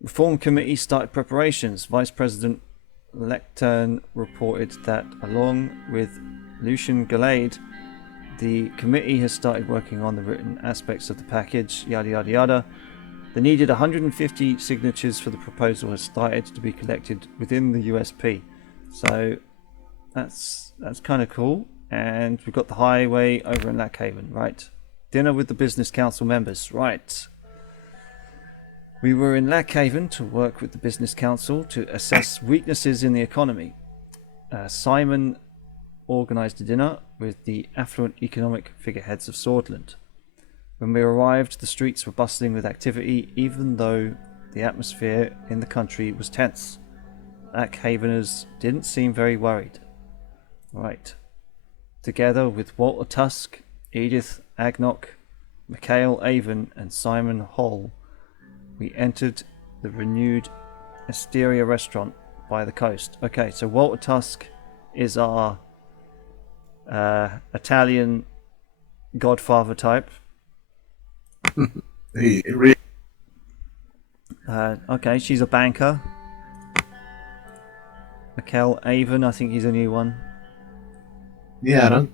Reform Committee started preparations. Vice President Lectern reported that, along with Lucian Gallade, the committee has started working on the written aspects of the package, yada yada yada. The needed 150 signatures for the proposal has started to be collected within the USP. So that's kind of cool. And we've got the highway over in Lackhaven, right? Dinner with the business council members, right? We were in Lackhaven to work with the business council to assess weaknesses in the economy. Simon organised a dinner with the affluent economic figureheads of Swordland. When we arrived, the streets were bustling with activity, even though the atmosphere in the country was tense. Lackhaveners didn't seem very worried. Right. Together with Walter Tusk, Edith Agnock, Mikhail Avon and Simon Hall, we entered the renewed Asteria restaurant by the coast. Okay, so Walter Tusk is our Italian Godfather type. Okay, she's a banker. Mikhail Avon, I think he's a new one. Yeah,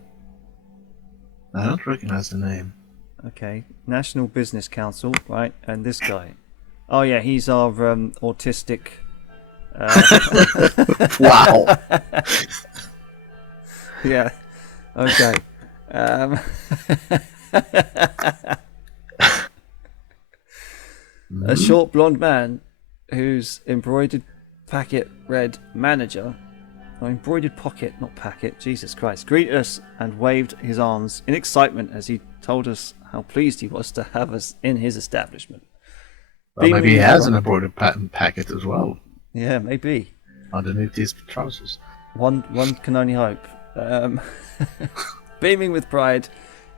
I don't recognize the name. Okay, National Business Council, right? And this guy. Oh yeah, he's our autistic. Wow. Yeah. Okay. A short blonde man whose embroidered packet read manager. Oh, embroidered pocket, not packet. Jesus Christ. Greeted us and waved his arms in excitement as he told us how pleased he was to have us in his establishment. Well, maybe he has an embroidered packet as well. Yeah, maybe. Underneath his trousers. One can only hope. Beaming with pride,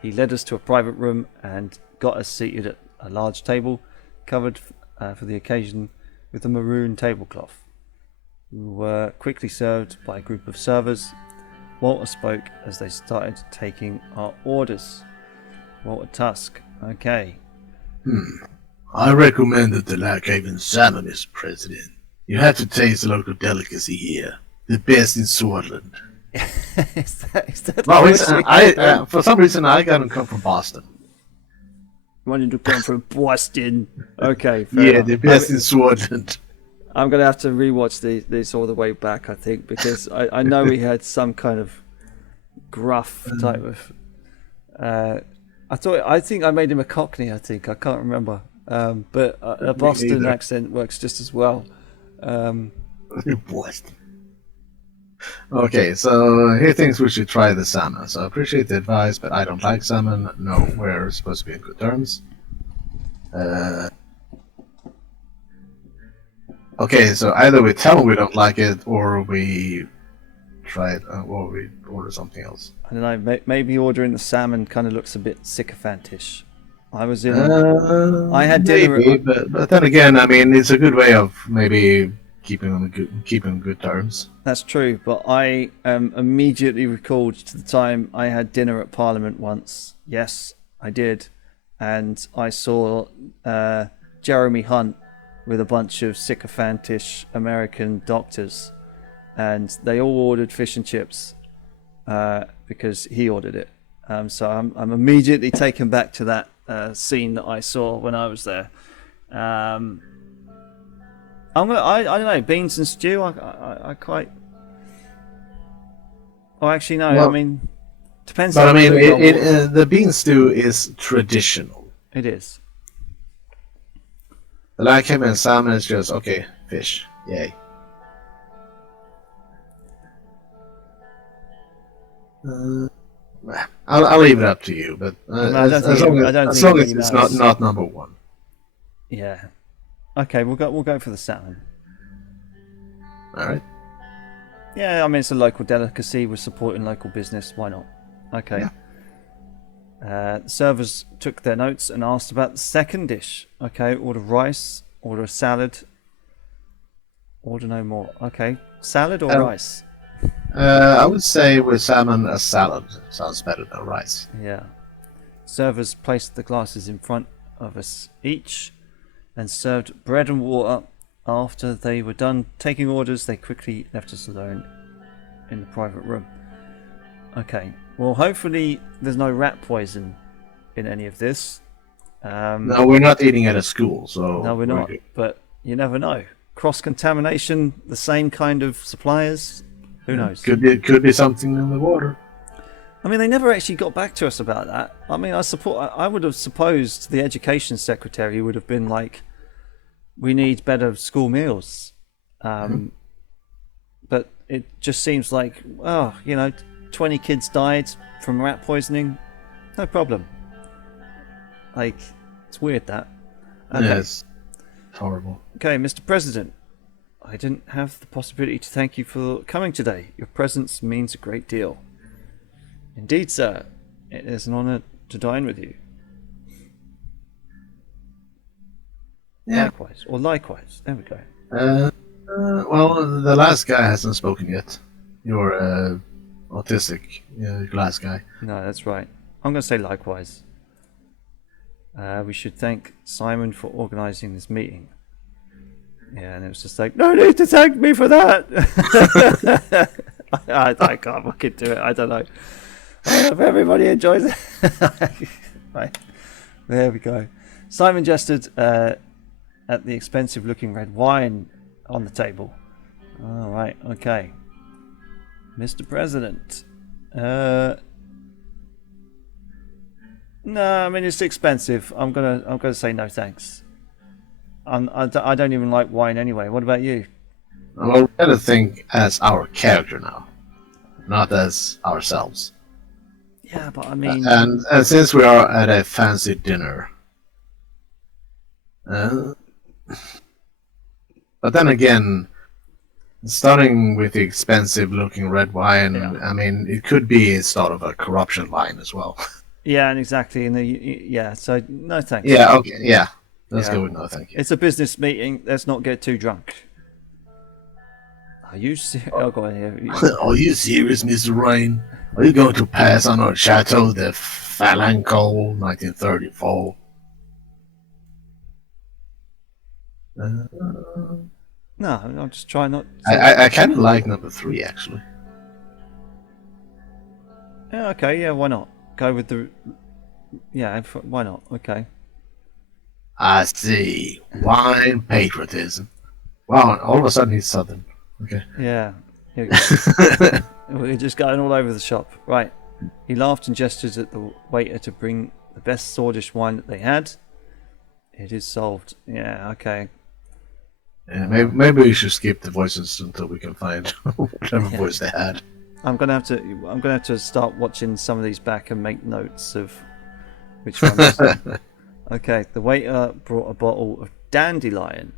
he led us to a private room and got us seated at a large table covered for the occasion with a maroon tablecloth. We were quickly served by a group of servers. Walter spoke as they started taking our orders. Walter Tusk. Okay. I recommended the Lackhaven salmon, Mr. President. You have to taste the local delicacy here. The best in Swordland. Is that for some reason, I got him come from Boston. Wanted to come from Boston. Okay. Yeah, enough. the best in Swordland. I'm going to have to rewatch these all the way back, I think, because I know he had some kind of gruff type of... I think I made him a Cockney, I can't remember. But a Boston accent works just as well. Boston. Okay, so he thinks we should try the salmon. So I appreciate the advice, but I don't like salmon. No, we're supposed to be in good terms. Okay, so either we tell them we don't like it, or we try it, or we order something else. I don't know. Maybe ordering the salmon kind of looks a bit sycophantish. I was in. I had dinner. Maybe, but then again, I mean, it's a good way of maybe keeping on good terms. That's true, but I immediately recalled to the time I had dinner at Parliament once. Yes, I did, and I saw Jeremy Hunt with a bunch of sycophantish American doctors, and they all ordered fish and chips because he ordered it. So I'm immediately taken back to that scene that I saw when I was there. I don't know, beans and stew. I quite. Oh, actually no. Well, I mean, depends. But I mean, the bean stew is traditional. It is. The lamb and salmon is just okay. Fish, yay. I'll leave it up to you, but as long as it's not number one. Yeah. Okay, we'll go for the salmon. All right. Yeah, I mean it's a local delicacy. We're supporting local business. Why not? Okay. Yeah. The servers took their notes and asked about the second dish. Okay, order rice, order a salad, order no more. Okay, salad or rice? I would say with salmon, a salad sounds better than rice. Yeah. Servers placed the glasses in front of us each and served bread and water. After they were done taking orders, they quickly left us alone in the private room. Okay. Well, hopefully there's no rat poison in any of this. No, we're not eating at a school, so... No, we're not. But you never know. Cross-contamination, the same kind of suppliers. Who knows? Could be something in the water. I mean, they never actually got back to us about that. I mean, I would have supposed the education secretary would have been like, we need better school meals. But it just seems like, 20 kids died from rat poisoning. No problem. Like, it's weird that. Okay. Yes. It's horrible. Okay, Mr. President. I didn't have the possibility to thank you for coming today. Your presence means a great deal. Indeed, sir. It is an honor to dine with you. Yeah. Likewise. There we go. Well, the last guy hasn't spoken yet. Your autistic glass guy. No, that's right. I'm going to say likewise. We should thank Simon for organising this meeting. Yeah, and it was just like, no need to thank me for that. I can't fucking do it. I don't know. I hope everybody enjoys it. Right. There we go. Simon gestured at the expensive-looking red wine on the table. All right. Okay. Mr. President. No, I mean it's expensive. I'm gonna say no thanks. I don't even like wine anyway. What about you? Well, we gotta think as our character now, not as ourselves. Yeah, but I mean... And since we are at a fancy dinner... but then again, starting with the expensive-looking red wine, I mean, it could be sort of a corruption line as well. Yeah, and exactly. So no thanks. Yeah, okay, yeah. Let's go with no thank you. It's a business meeting. Let's not get too drunk. Are you serious? Oh, go on here. Are you serious, Mr. Rain? Are you going to pass on our chateau, the Falanco 1934? No, I'm just trying not to... I kind of like number 3, actually. Yeah, okay, yeah, why not? Go with the... Yeah, why not? Okay. I see. Wine patriotism. Wow, all of a sudden he's southern. Okay. Yeah. We're just going all over the shop. Right. He laughed and gestured at the waiter to bring the best Swordish wine that they had. It is solved. Yeah, okay. Yeah, maybe we should skip the voices until we can find whatever voice they had. I'm gonna have to start watching some of these back and make notes of which ones. Okay, the waiter brought a bottle of dandelion.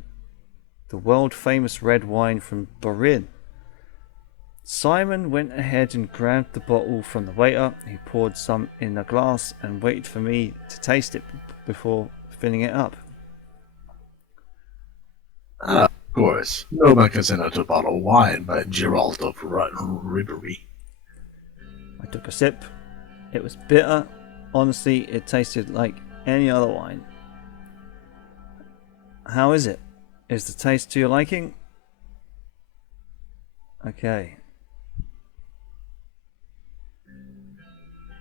the world-famous red wine from Borin. Simon went ahead and grabbed the bottle from the waiter. He poured some in a glass and waited for me to taste it before filling it up. Of course, no one can send out a bottle of wine by Geralt of Ribery. I took a sip. It was bitter. Honestly, it tasted like any other wine. How is it? Is the taste to your liking? Okay.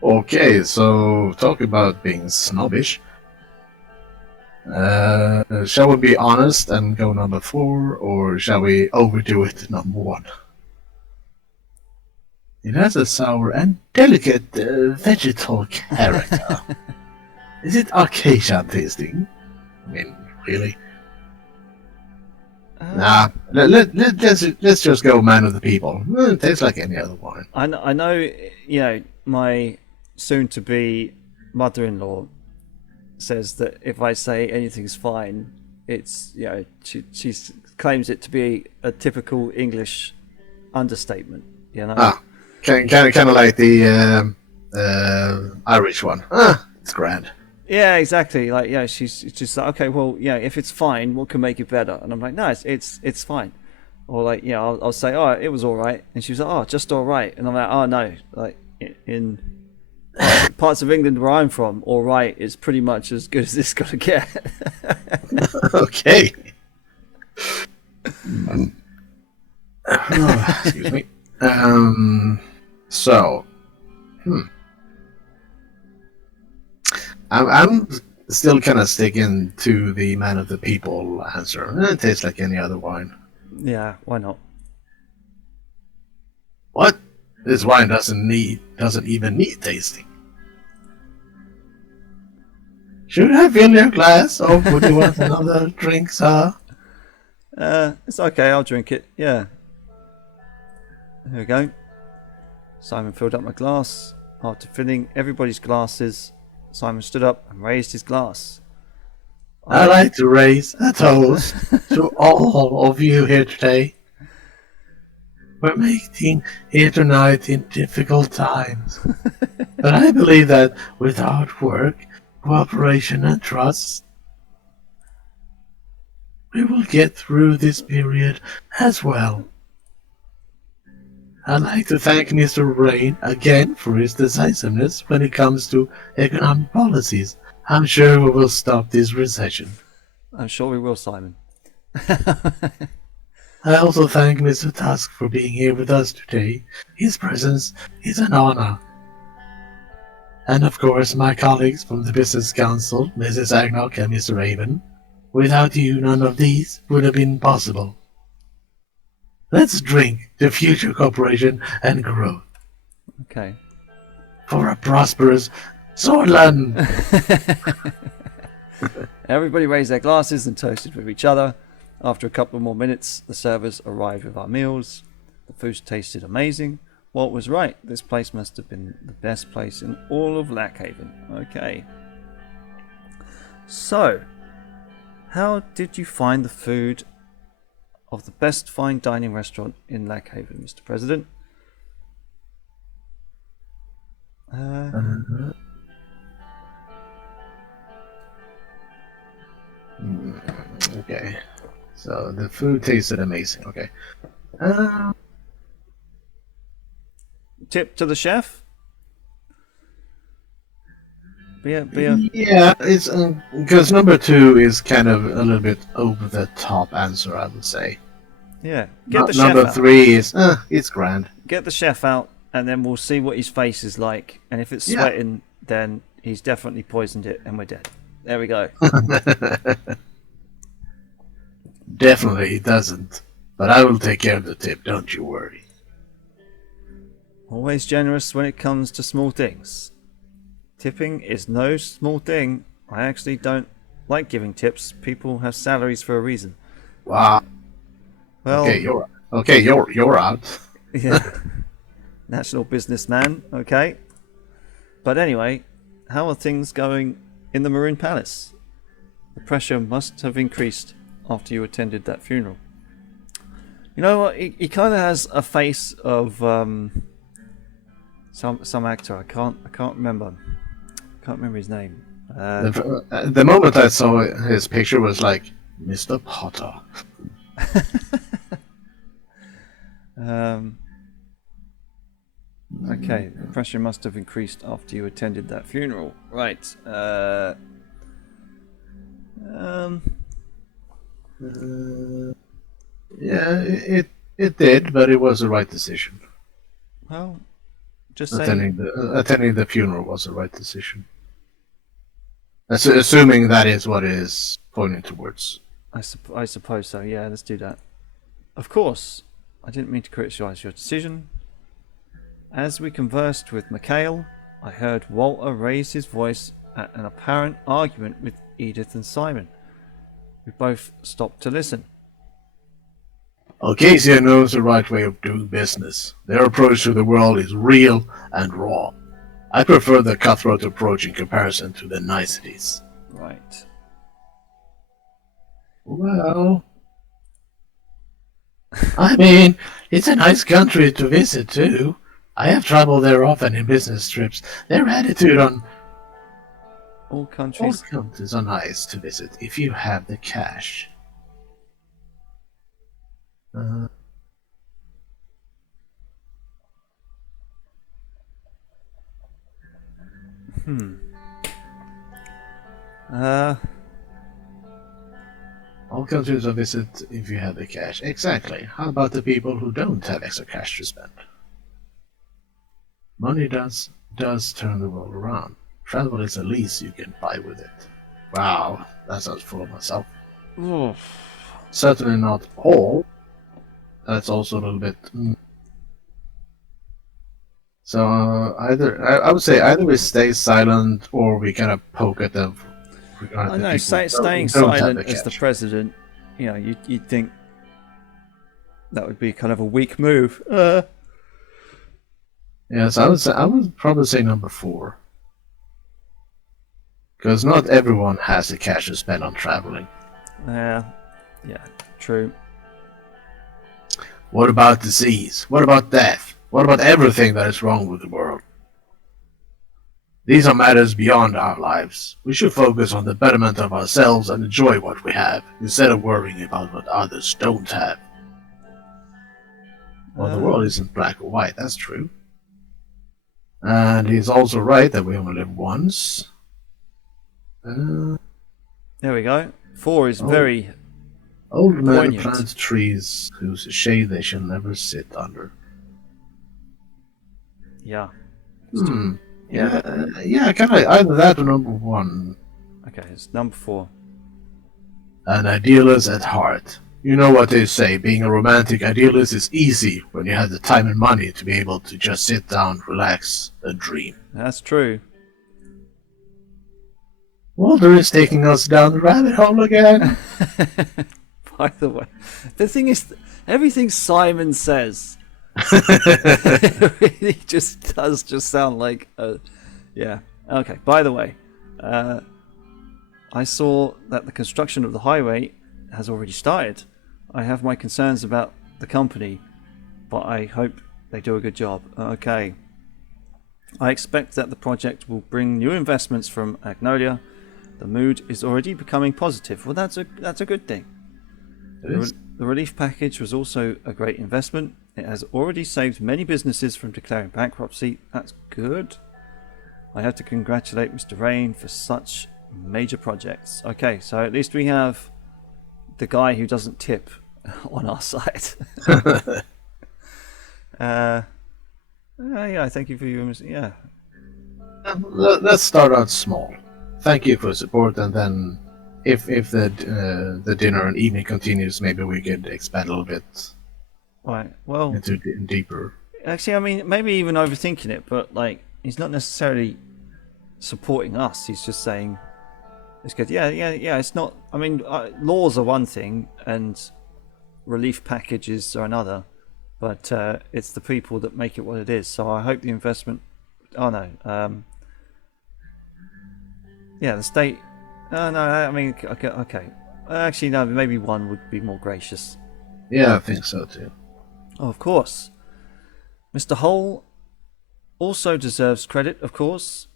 Okay, so talk about being snobbish. Shall we be honest and go number 4, or shall we overdo it number 1? It has a sour and delicate vegetal character. Is it acacia tasting? I mean, really? Nah, let's just go man of the people. It tastes like any other wine. I know, my soon-to-be mother-in-law says that if I say anything's fine, it's, she claims it to be a typical English understatement, Kind of like the Irish one. It's grand. Yeah, exactly. Like, she's just like, okay, well, if it's fine, what can make it better? And I'm like, no, it's fine. Or like, I'll say, oh, it was all right, and she's like, oh, just all right, and I'm like, oh no, like in parts of England where I'm from, all right is pretty much as good as it's gonna get. Okay. Excuse me. So, I'm still kind of sticking to the man of the people answer. It tastes like any other wine. Yeah, why not? What? This wine doesn't even need tasting. Should I fill your glass, or would you want another drink, sir? It's okay, I'll drink it. Yeah. There we go. Simon filled up my glass. After filling everybody's glasses, Simon stood up and raised his glass. I'd like to raise a toast to all of you here today. We're making it tonight in difficult times. But I believe that with hard work, cooperation and trust, we will get through this period as well. I'd like to thank Mr. Rain again for his decisiveness when it comes to economic policies. I'm sure we will stop this recession. I'm sure we will, Simon. I also thank Mr. Tusk for being here with us today. His presence is an honor. And of course, my colleagues from the Business Council, Mrs. Agnock and Mr. Raven. Without you, none of these would have been possible. Let's drink to future cooperation and growth. Okay. For a prosperous Swordland! Everybody raised their glasses and toasted with each other. After a couple more minutes, the servers arrived with our meals. The food tasted amazing. Walt was right. This place must have been the best place in all of Lackhaven. Okay. So, how did you find the food of the best fine dining restaurant in Lackhaven, Mr. President? Okay. So the food tasted amazing. Okay. Tip to the chef? Yeah, it's because number 2 is kind of a little bit over the top answer, I would say. Yeah, get the chef number out. 3 is it's grand. Get the chef out, and then we'll see what his face is like. And if it's sweating, then he's definitely poisoned it, and we're dead. There we go. Definitely he doesn't, but I will take care of the tip. Don't you worry. Always generous when it comes to small things. Tipping is no small thing. I actually don't like giving tips. People have salaries for a reason. Wow. Well, you're out. Yeah. National businessman. Okay. But anyway, how are things going in the Maroon Palace? The pressure must have increased after you attended that funeral. You know what? He kind of has a face of some actor. I can't remember. Can't remember his name. The moment I saw his picture was like Mr. Potter. Okay, the pressure must have increased after you attended that funeral. Right. Yeah, it did, but it was the right decision. Well, just saying. Attending the funeral was the right decision. Assuming that is what it is pointing towards. I suppose so. Yeah, let's do that. Of course, I didn't mean to criticize your decision. As we conversed with Mikhail, I heard Walter raise his voice at an apparent argument with Edith and Simon. We both stopped to listen. Alcacia knows the right way of doing business. Their approach to the world is real and raw. I prefer the cutthroat approach in comparison to the niceties. Right. Well, I mean, it's a nice country to visit too. I have traveled there often in business trips. Their attitude on all countries are nice to visit if you have the cash. All countries are visit if you have the cash. Exactly. How about the people who don't have extra cash to spend? Money does turn the world around. Travel is the least you can buy with it. Wow, that sounds full of myself. Certainly not all. That's also a little bit. So I would say either we stay silent or we kind of poke at them. I know, staying silent as the president, you know, you'd think that would be kind of a weak move. Yes, I would probably say number 4. Because not everyone has the cash to spend on traveling. Yeah, true. What about disease? What about death? What about everything that is wrong with the world? These are matters beyond our lives. We should focus on the betterment of ourselves and enjoy what we have, instead of worrying about what others don't have. Well, the world isn't black or white, that's true. And he's also right that we only live once. There we go. 4 is very old men poignant. plant trees whose shade they shall never sit under. Yeah. Yeah, kind of either that or number 1. Okay, it's number 4. An idealist at heart. You know what they say, being a romantic idealist is easy when you have the time and money to be able to just sit down, relax, and dream. That's true. Walter is taking us down the rabbit hole again. By the way, the thing is, everything Simon says it really just does sound like yeah. Okay, by the way, I saw that the construction of the highway has already started. I have my concerns about the company, but I hope they do a good job. Okay. I expect that the project will bring new investments from Agnolia. The mood is already becoming positive. Well, that's a good thing. The relief package was also a great investment. It has already saved many businesses from declaring bankruptcy. That's good. I have to congratulate Mr. Rain for such major projects. Okay, so at least we have the guy who doesn't tip on our side. Yeah, thank you for your... Yeah. Let's start out small. Thank you for support, and then if the dinner and evening continues, maybe we could expand a little bit. Right. Well, into deeper. Actually, I mean, maybe even overthinking it, but like, he's not necessarily supporting us. He's just saying it's good. Yeah. It's not. I mean, laws are one thing, and relief packages are another. But it's the people that make it what it is. So I hope the investment. Oh no. Yeah, the state. No. I mean, okay. Actually, no, maybe one would be more gracious. Yeah, I think so too. Oh, of course. Mr. Hull also deserves credit, of course.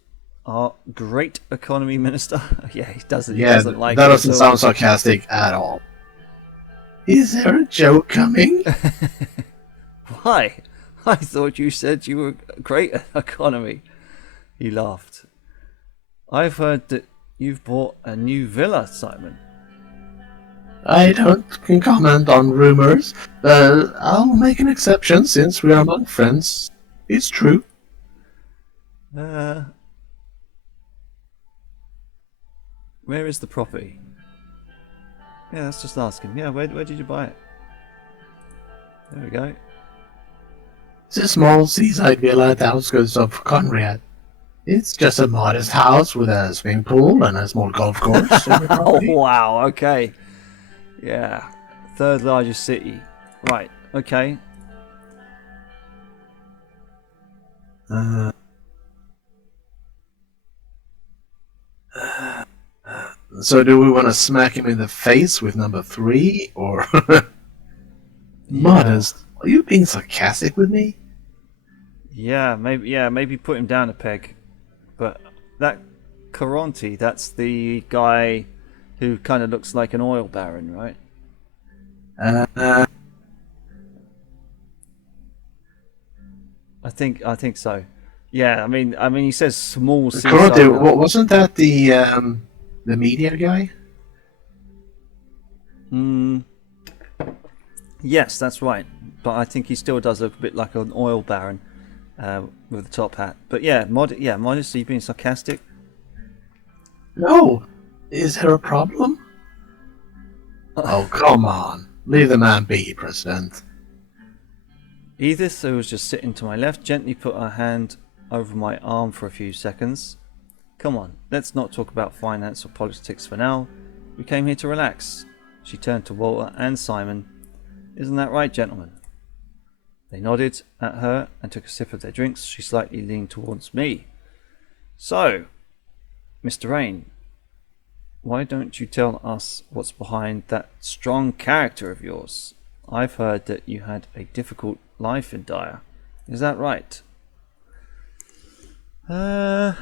Our great economy minister. Yeah, he doesn't. He Yeah, doesn't like that it doesn't at all. sound sarcastic at all. Is there a joke coming? Why? I thought you said you were great at economy. He laughed. I've heard that you've bought a new villa, Simon. I don't can comment on rumors, but I'll make an exception since we are among friends. It's true. Where is the property? Yeah, let's just ask him. Yeah, where did you buy it? There we go. It's a small seaside villa at the outskirts of Conrad. It's just a modest house with a swimming pool and a small golf course. Oh, wow, okay. Yeah, third largest city. Right, okay. So do we want to smack him in the face with number 3, or... Modest? Are you being sarcastic with me? Yeah, maybe put him down a peg. But that Caronti, that's the guy who kind of looks like an oil baron, right? I think so. Yeah, I mean, he says small seaside. Corrode, wasn't that the media guy? Yes, that's right. But I think he still does look a bit like an oil baron with a top hat. But yeah, modesty being sarcastic. No. Is there a problem? Oh, come on. Leave the man be, President. Edith, who was just sitting to my left, gently put her hand over my arm for a few seconds. Come on, let's not talk about finance or politics for now. We came here to relax. She turned to Walter and Simon. Isn't that right, gentlemen? They nodded at her and took a sip of their drinks. She slightly leaned towards me. So, Mr. Rain, why don't you tell us what's behind that strong character of yours? I've heard that you had a difficult life in Dire. Is that right? I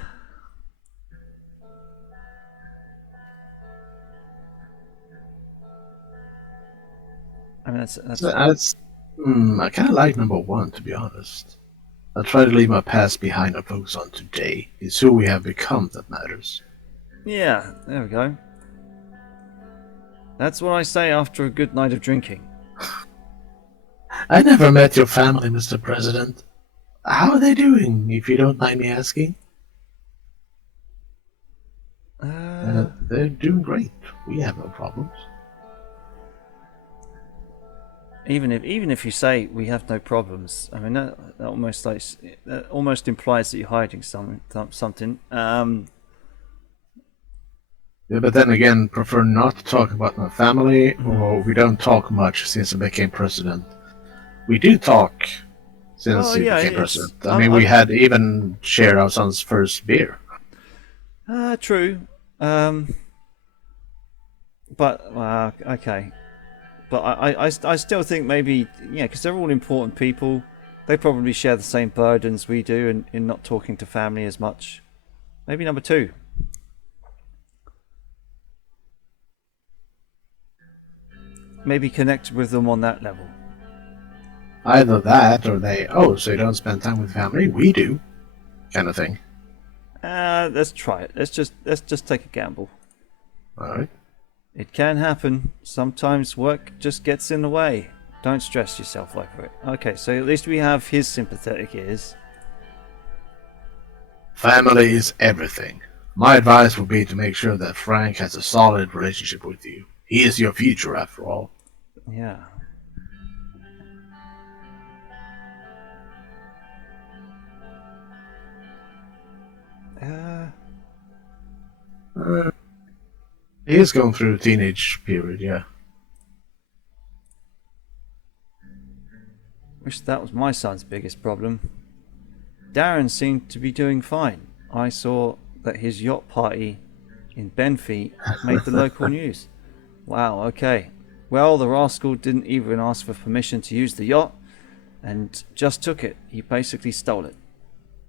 mean, that's I kind of like number 1, to be honest. I'll try to leave my past behind and focus on today. It's who we have become that matters. yeah, there we go. That's what I say after a good night of drinking. I never met your family, Mr. President. How are they doing, if you don't mind me asking? They're doing great. We have no problems. Even if you say we have no problems, I mean that almost implies that you're hiding something. Yeah, but then again, prefer not to talk about my family, or we don't talk much since I became president. We do talk since he became president. I mean, we had even shared our son's first beer. True. But okay. But I still think maybe, yeah, because they're all important people. They probably share the same burdens we do in not talking to family as much. Maybe number 2. Maybe connect with them on that level. Either that, or they, so you don't spend time with family? We do. Kind of thing. Let's try it. Let's just take a gamble. Alright. It can happen. Sometimes work just gets in the way. Don't stress yourself over it. Okay, so at least we have his sympathetic ears. Family is everything. My advice would be to make sure that Frank has a solid relationship with you. He is your future, after all. Yeah. He is going through a teenage period, yeah. Wish that was my son's biggest problem. Darren seemed to be doing fine. I saw that his yacht party in Benfey made the local news. Wow, okay. Well, the rascal didn't even ask for permission to use the yacht and just took it. He basically stole it.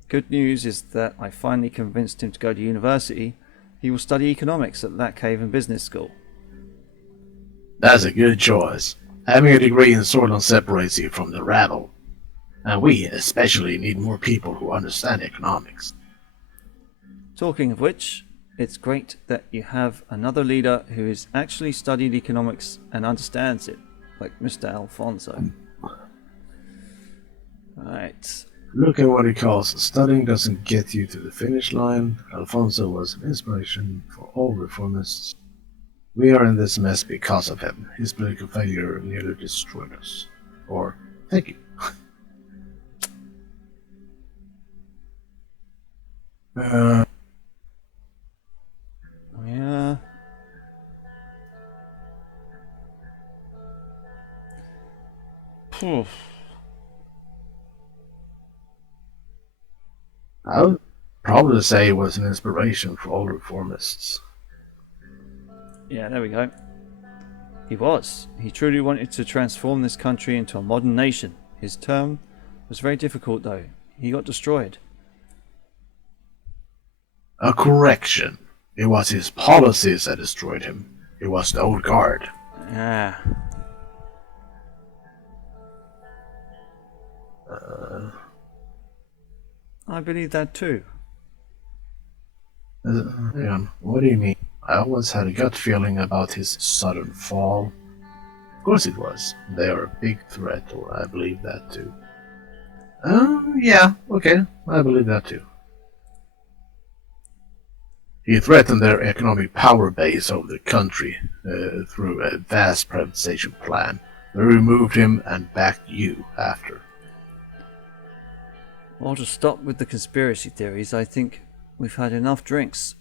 Good news is that I finally convinced him to go to university. He will study economics at that Caven Business School. That's a good choice. Having a degree in Sorlon separates you from the rabble. And we especially need more people who understand economics. Talking of which, it's great that you have another leader who has actually studied economics and understands it, like Mr. Alfonso. Right. Look at what he calls studying doesn't get you to the finish line. Alfonso was an inspiration for all reformists. We are in this mess because of him. His political failure nearly destroyed us. Or, thank you. Yeah. Phew. I would probably say he was an inspiration for all reformists. Yeah, there we go. He was. He truly wanted to transform this country into a modern nation. His term was very difficult, though. He got destroyed. A correction. It was his policies that destroyed him. It was the old guard. Ah. I believe that too. Hang on, what do you mean? I always had a gut feeling about his sudden fall. Of course it was. They are a big threat, or I believe that too. Yeah, okay, I believe that too. He threatened their economic power base over the country through a vast privatization plan. They removed him and backed you after. Well, to stop with the conspiracy theories, I think we've had enough drinks.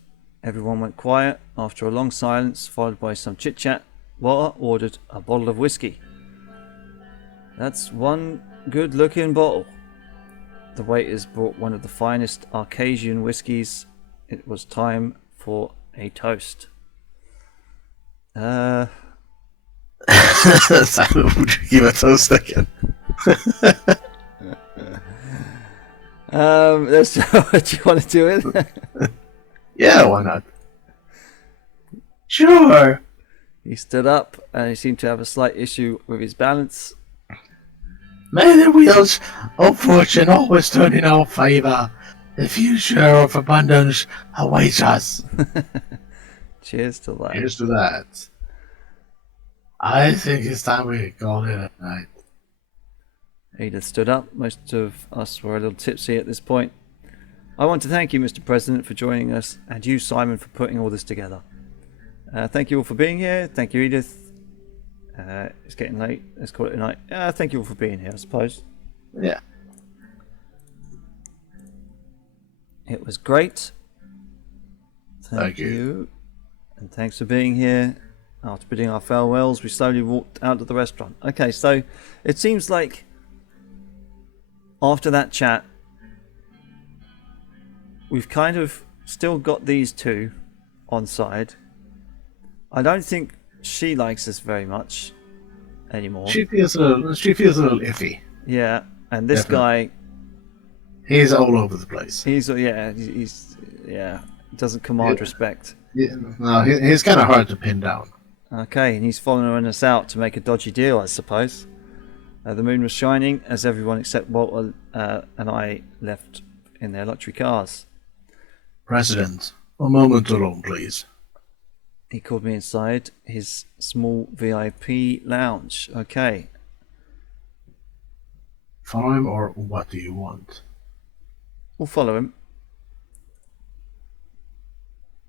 Everyone went quiet after a long silence, followed by some chit-chat. Walter ordered a bottle of whiskey. That's one good-looking bottle. The waiters brought one of the finest Arcasian whiskies. It was time for a toast. Would you give a toast again? Let's what do you want to do it? Yeah, why not? Sure. He stood up and he seemed to have a slight issue with his balance. May the wheels of fortune always turn in our favor. The future of abundance awaits us. Cheers to that. Here's to that. I think it's time we call it a night. Edith stood up. Most of us were a little tipsy at this point. I want to thank you, Mr. President, for joining us, and you, Simon, for putting all this together. Thank you all for being here. Thank you, Edith. It's getting late. Let's call it a night. Thank you all for being here, I suppose. Yeah. It was great. Thank you. And thanks for being here. After bidding our farewells, we slowly walked out of the restaurant. Okay, so it seems like after that chat, we've kind of still got these two on side. I don't think she likes us very much anymore. She feels a little iffy. Yeah, and this Definitely. guy, He's all over the place. he's doesn't command Yeah. respect. Yeah, no, he's kind of hard to pin down. Okay, and he's following us out to make a dodgy deal, I suppose. The moon was shining as everyone except Walter and I left in their luxury cars. President, a moment alone, please. He called me inside his small VIP lounge. Okay. Follow him, or what do you want? We'll follow him.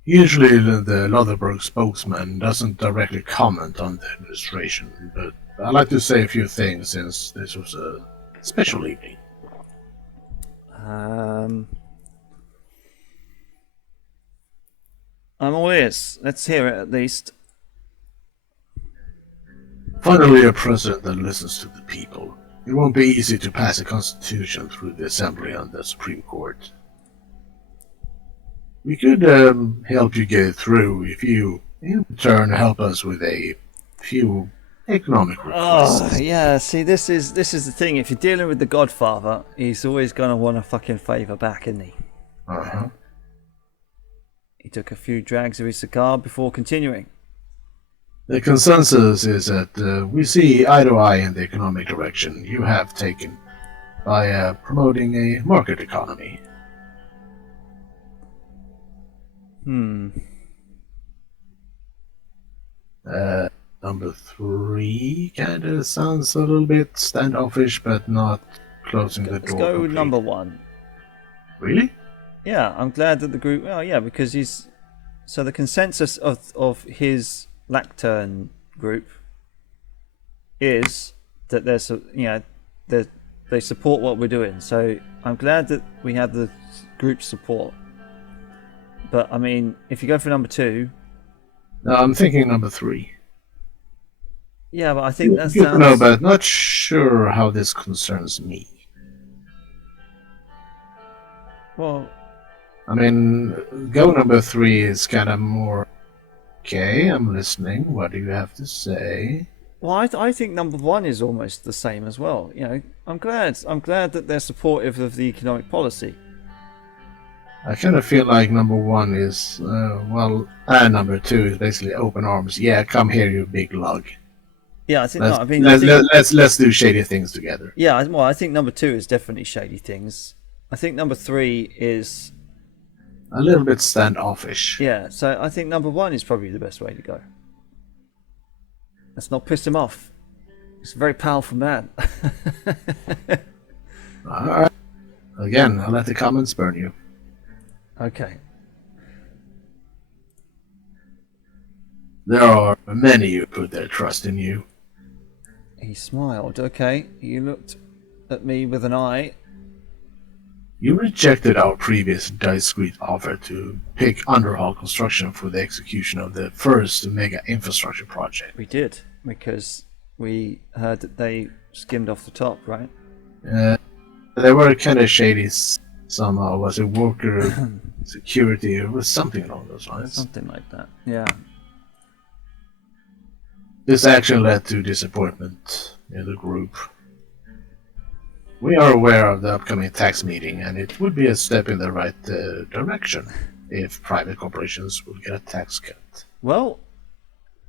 Usually the Lotherburg spokesman doesn't directly comment on the administration, but I'd like to say a few things since this was a special evening. I'm all ears. Let's hear it at least. Finally, a president that listens to the people. It won't be easy to pass a constitution through the Assembly and the Supreme Court. We could help you get through if you in turn help us with a few economic Oh, requests. yeah, see, this is the thing. If you're dealing with the Godfather, he's always going to want a fucking favour back, isn't he? Uh-huh. He took a few drags of his cigar before continuing. The consensus is that we see eye to eye in the economic direction you have taken by promoting a market economy. Number 3 kind of sounds a little bit standoffish, but not closing the Let's door go with completely. number 1. Really? Yeah, I'm glad that the group. Oh, yeah, because he's. So the consensus of his Lactern group is that there's, they support what we're doing. So I'm glad that we have the group support. But I mean, if you go for number 2, No, I'm thinking number 3. yeah, but I think that Good to know, sounds. but not sure how this concerns me. Well, I mean, go number 3 is kind of more. Okay, I'm listening. What do you have to say? well, I think number 1 is almost the same as well. You know, I'm glad that they're supportive of the economic policy. I kind of feel like number 1 is, and number 2 is basically open arms. Yeah, come here, you big lug. Yeah, I think. Let's, No, I mean, I think. let's do shady things together. Yeah, well, I think number 2 is definitely shady things. I think number 3 is. A little bit standoffish. Yeah, so I think number 1 is probably the best way to go. Let's not piss him off. He's a very powerful man. Alright. Again, I'll let the comments burn you. Okay. There are many who put their trust in you. He smiled. Okay. He looked at me with an eye. You rejected our previous discreet offer to pick Underhall Construction for the execution of the first mega infrastructure project. We did, because we heard that they skimmed off the top, right? They were kind of shady somehow. Was it worker security or was something along those lines? Something like that. Yeah. This action led to disappointment in the group. We are aware of the upcoming tax meeting, and it would be a step in the right direction if private corporations would get a tax cut. Well,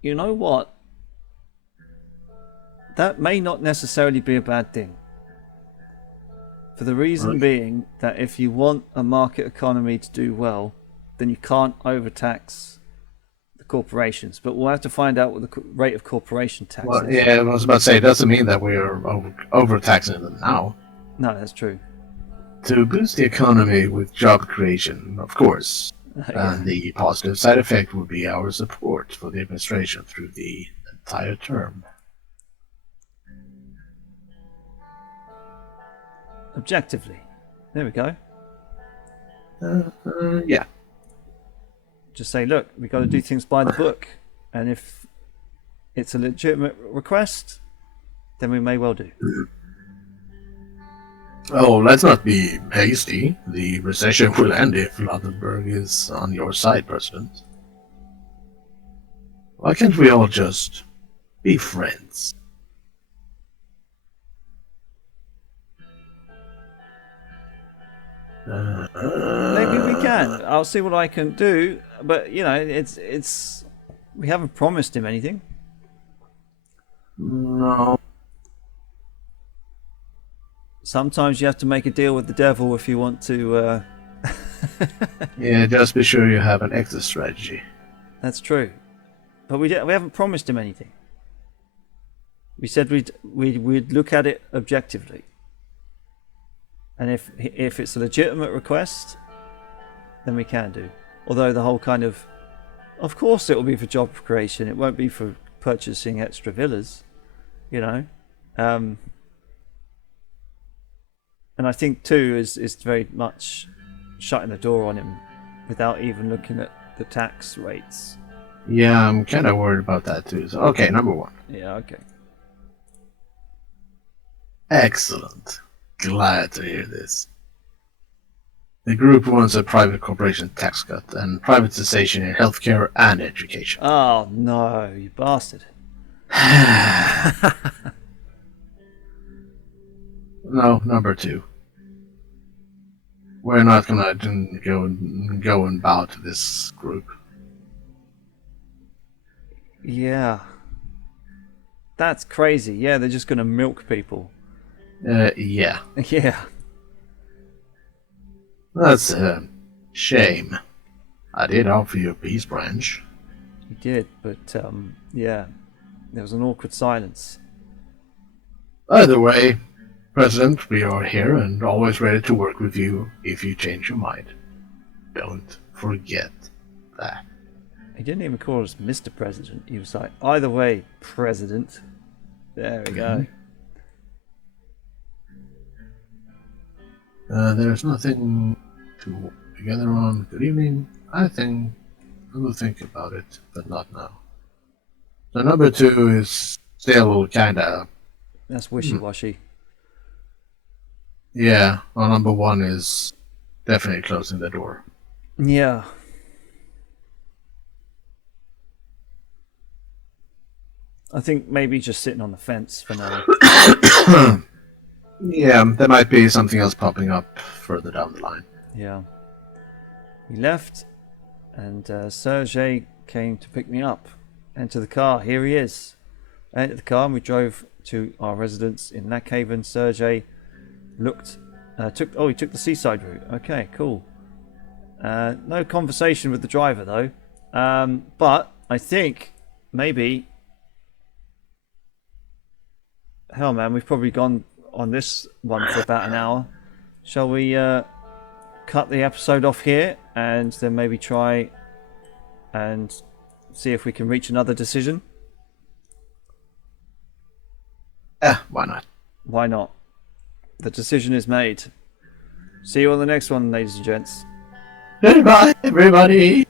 you know what? That may not necessarily be a bad thing. For the reason being that if you want a market economy to do well, then you can't overtax the corporations. But we'll have to find out what the rate of corporation tax Well, is. yeah, I was about to say, it doesn't mean that we are overtaxing them now. No, that's true. To boost the economy with job creation, of course. Yeah. And the positive side effect would be our support for the administration through the entire term. Objectively. There we go. Yeah. Just say, look, we've got to do things by the book. And if it's a legitimate request, then we may well do. Oh, let's not be hasty. The recession will end if Londonberg is on your side, President. Why can't we all just be friends? Maybe we can. I'll see what I can do. But, you know, it's we haven't promised him anything. No. Sometimes you have to make a deal with the devil if you want to. Yeah, just be sure you have an exit strategy. That's true, but we haven't promised him anything. We said we'd look at it objectively, and if it's a legitimate request, then we can do. Although the whole kind of course it will be for job creation. It won't be for purchasing extra villas, you know. And I think too is very much shutting the door on him without even looking at the tax rates. Yeah, I'm kind of worried about that too. So, okay, number 1. Yeah, okay. Excellent. Glad to hear this. The group wants a private corporation tax cut and privatization in healthcare and education. Oh no, you bastard. No, number 2. We're not gonna go and bow to this group. Yeah. That's crazy. Yeah, they're just gonna milk people. Yeah. Yeah. That's a shame. I did offer you a peace branch. You did, but yeah. There was an awkward silence. Either way, President, we are here and always ready to work with you if you change your mind. Don't forget that. He didn't even call us Mr. President. He was like, either way, President. There we go. There's nothing to work together on. Good evening. I will think about it, but not now. So number 2 is still kinda... That's wishy-washy. Yeah, well, number 1 is definitely closing the door. Yeah. I think maybe just sitting on the fence for now. Yeah, there might be something else popping up further down the line. Yeah. We left, and Sergei came to pick me up. Enter the car. Here he is. I entered the car, and we drove to our residence in Lackhaven. Sergei he took the seaside route. Okay, cool. No conversation with the driver though. But I think maybe. Hell, man, we've probably gone on this one for about an hour. Shall we cut the episode off here and then maybe try and see if we can reach another decision? Why not? Why not? The decision is made. See you on the next one, ladies and gents. Goodbye, everybody!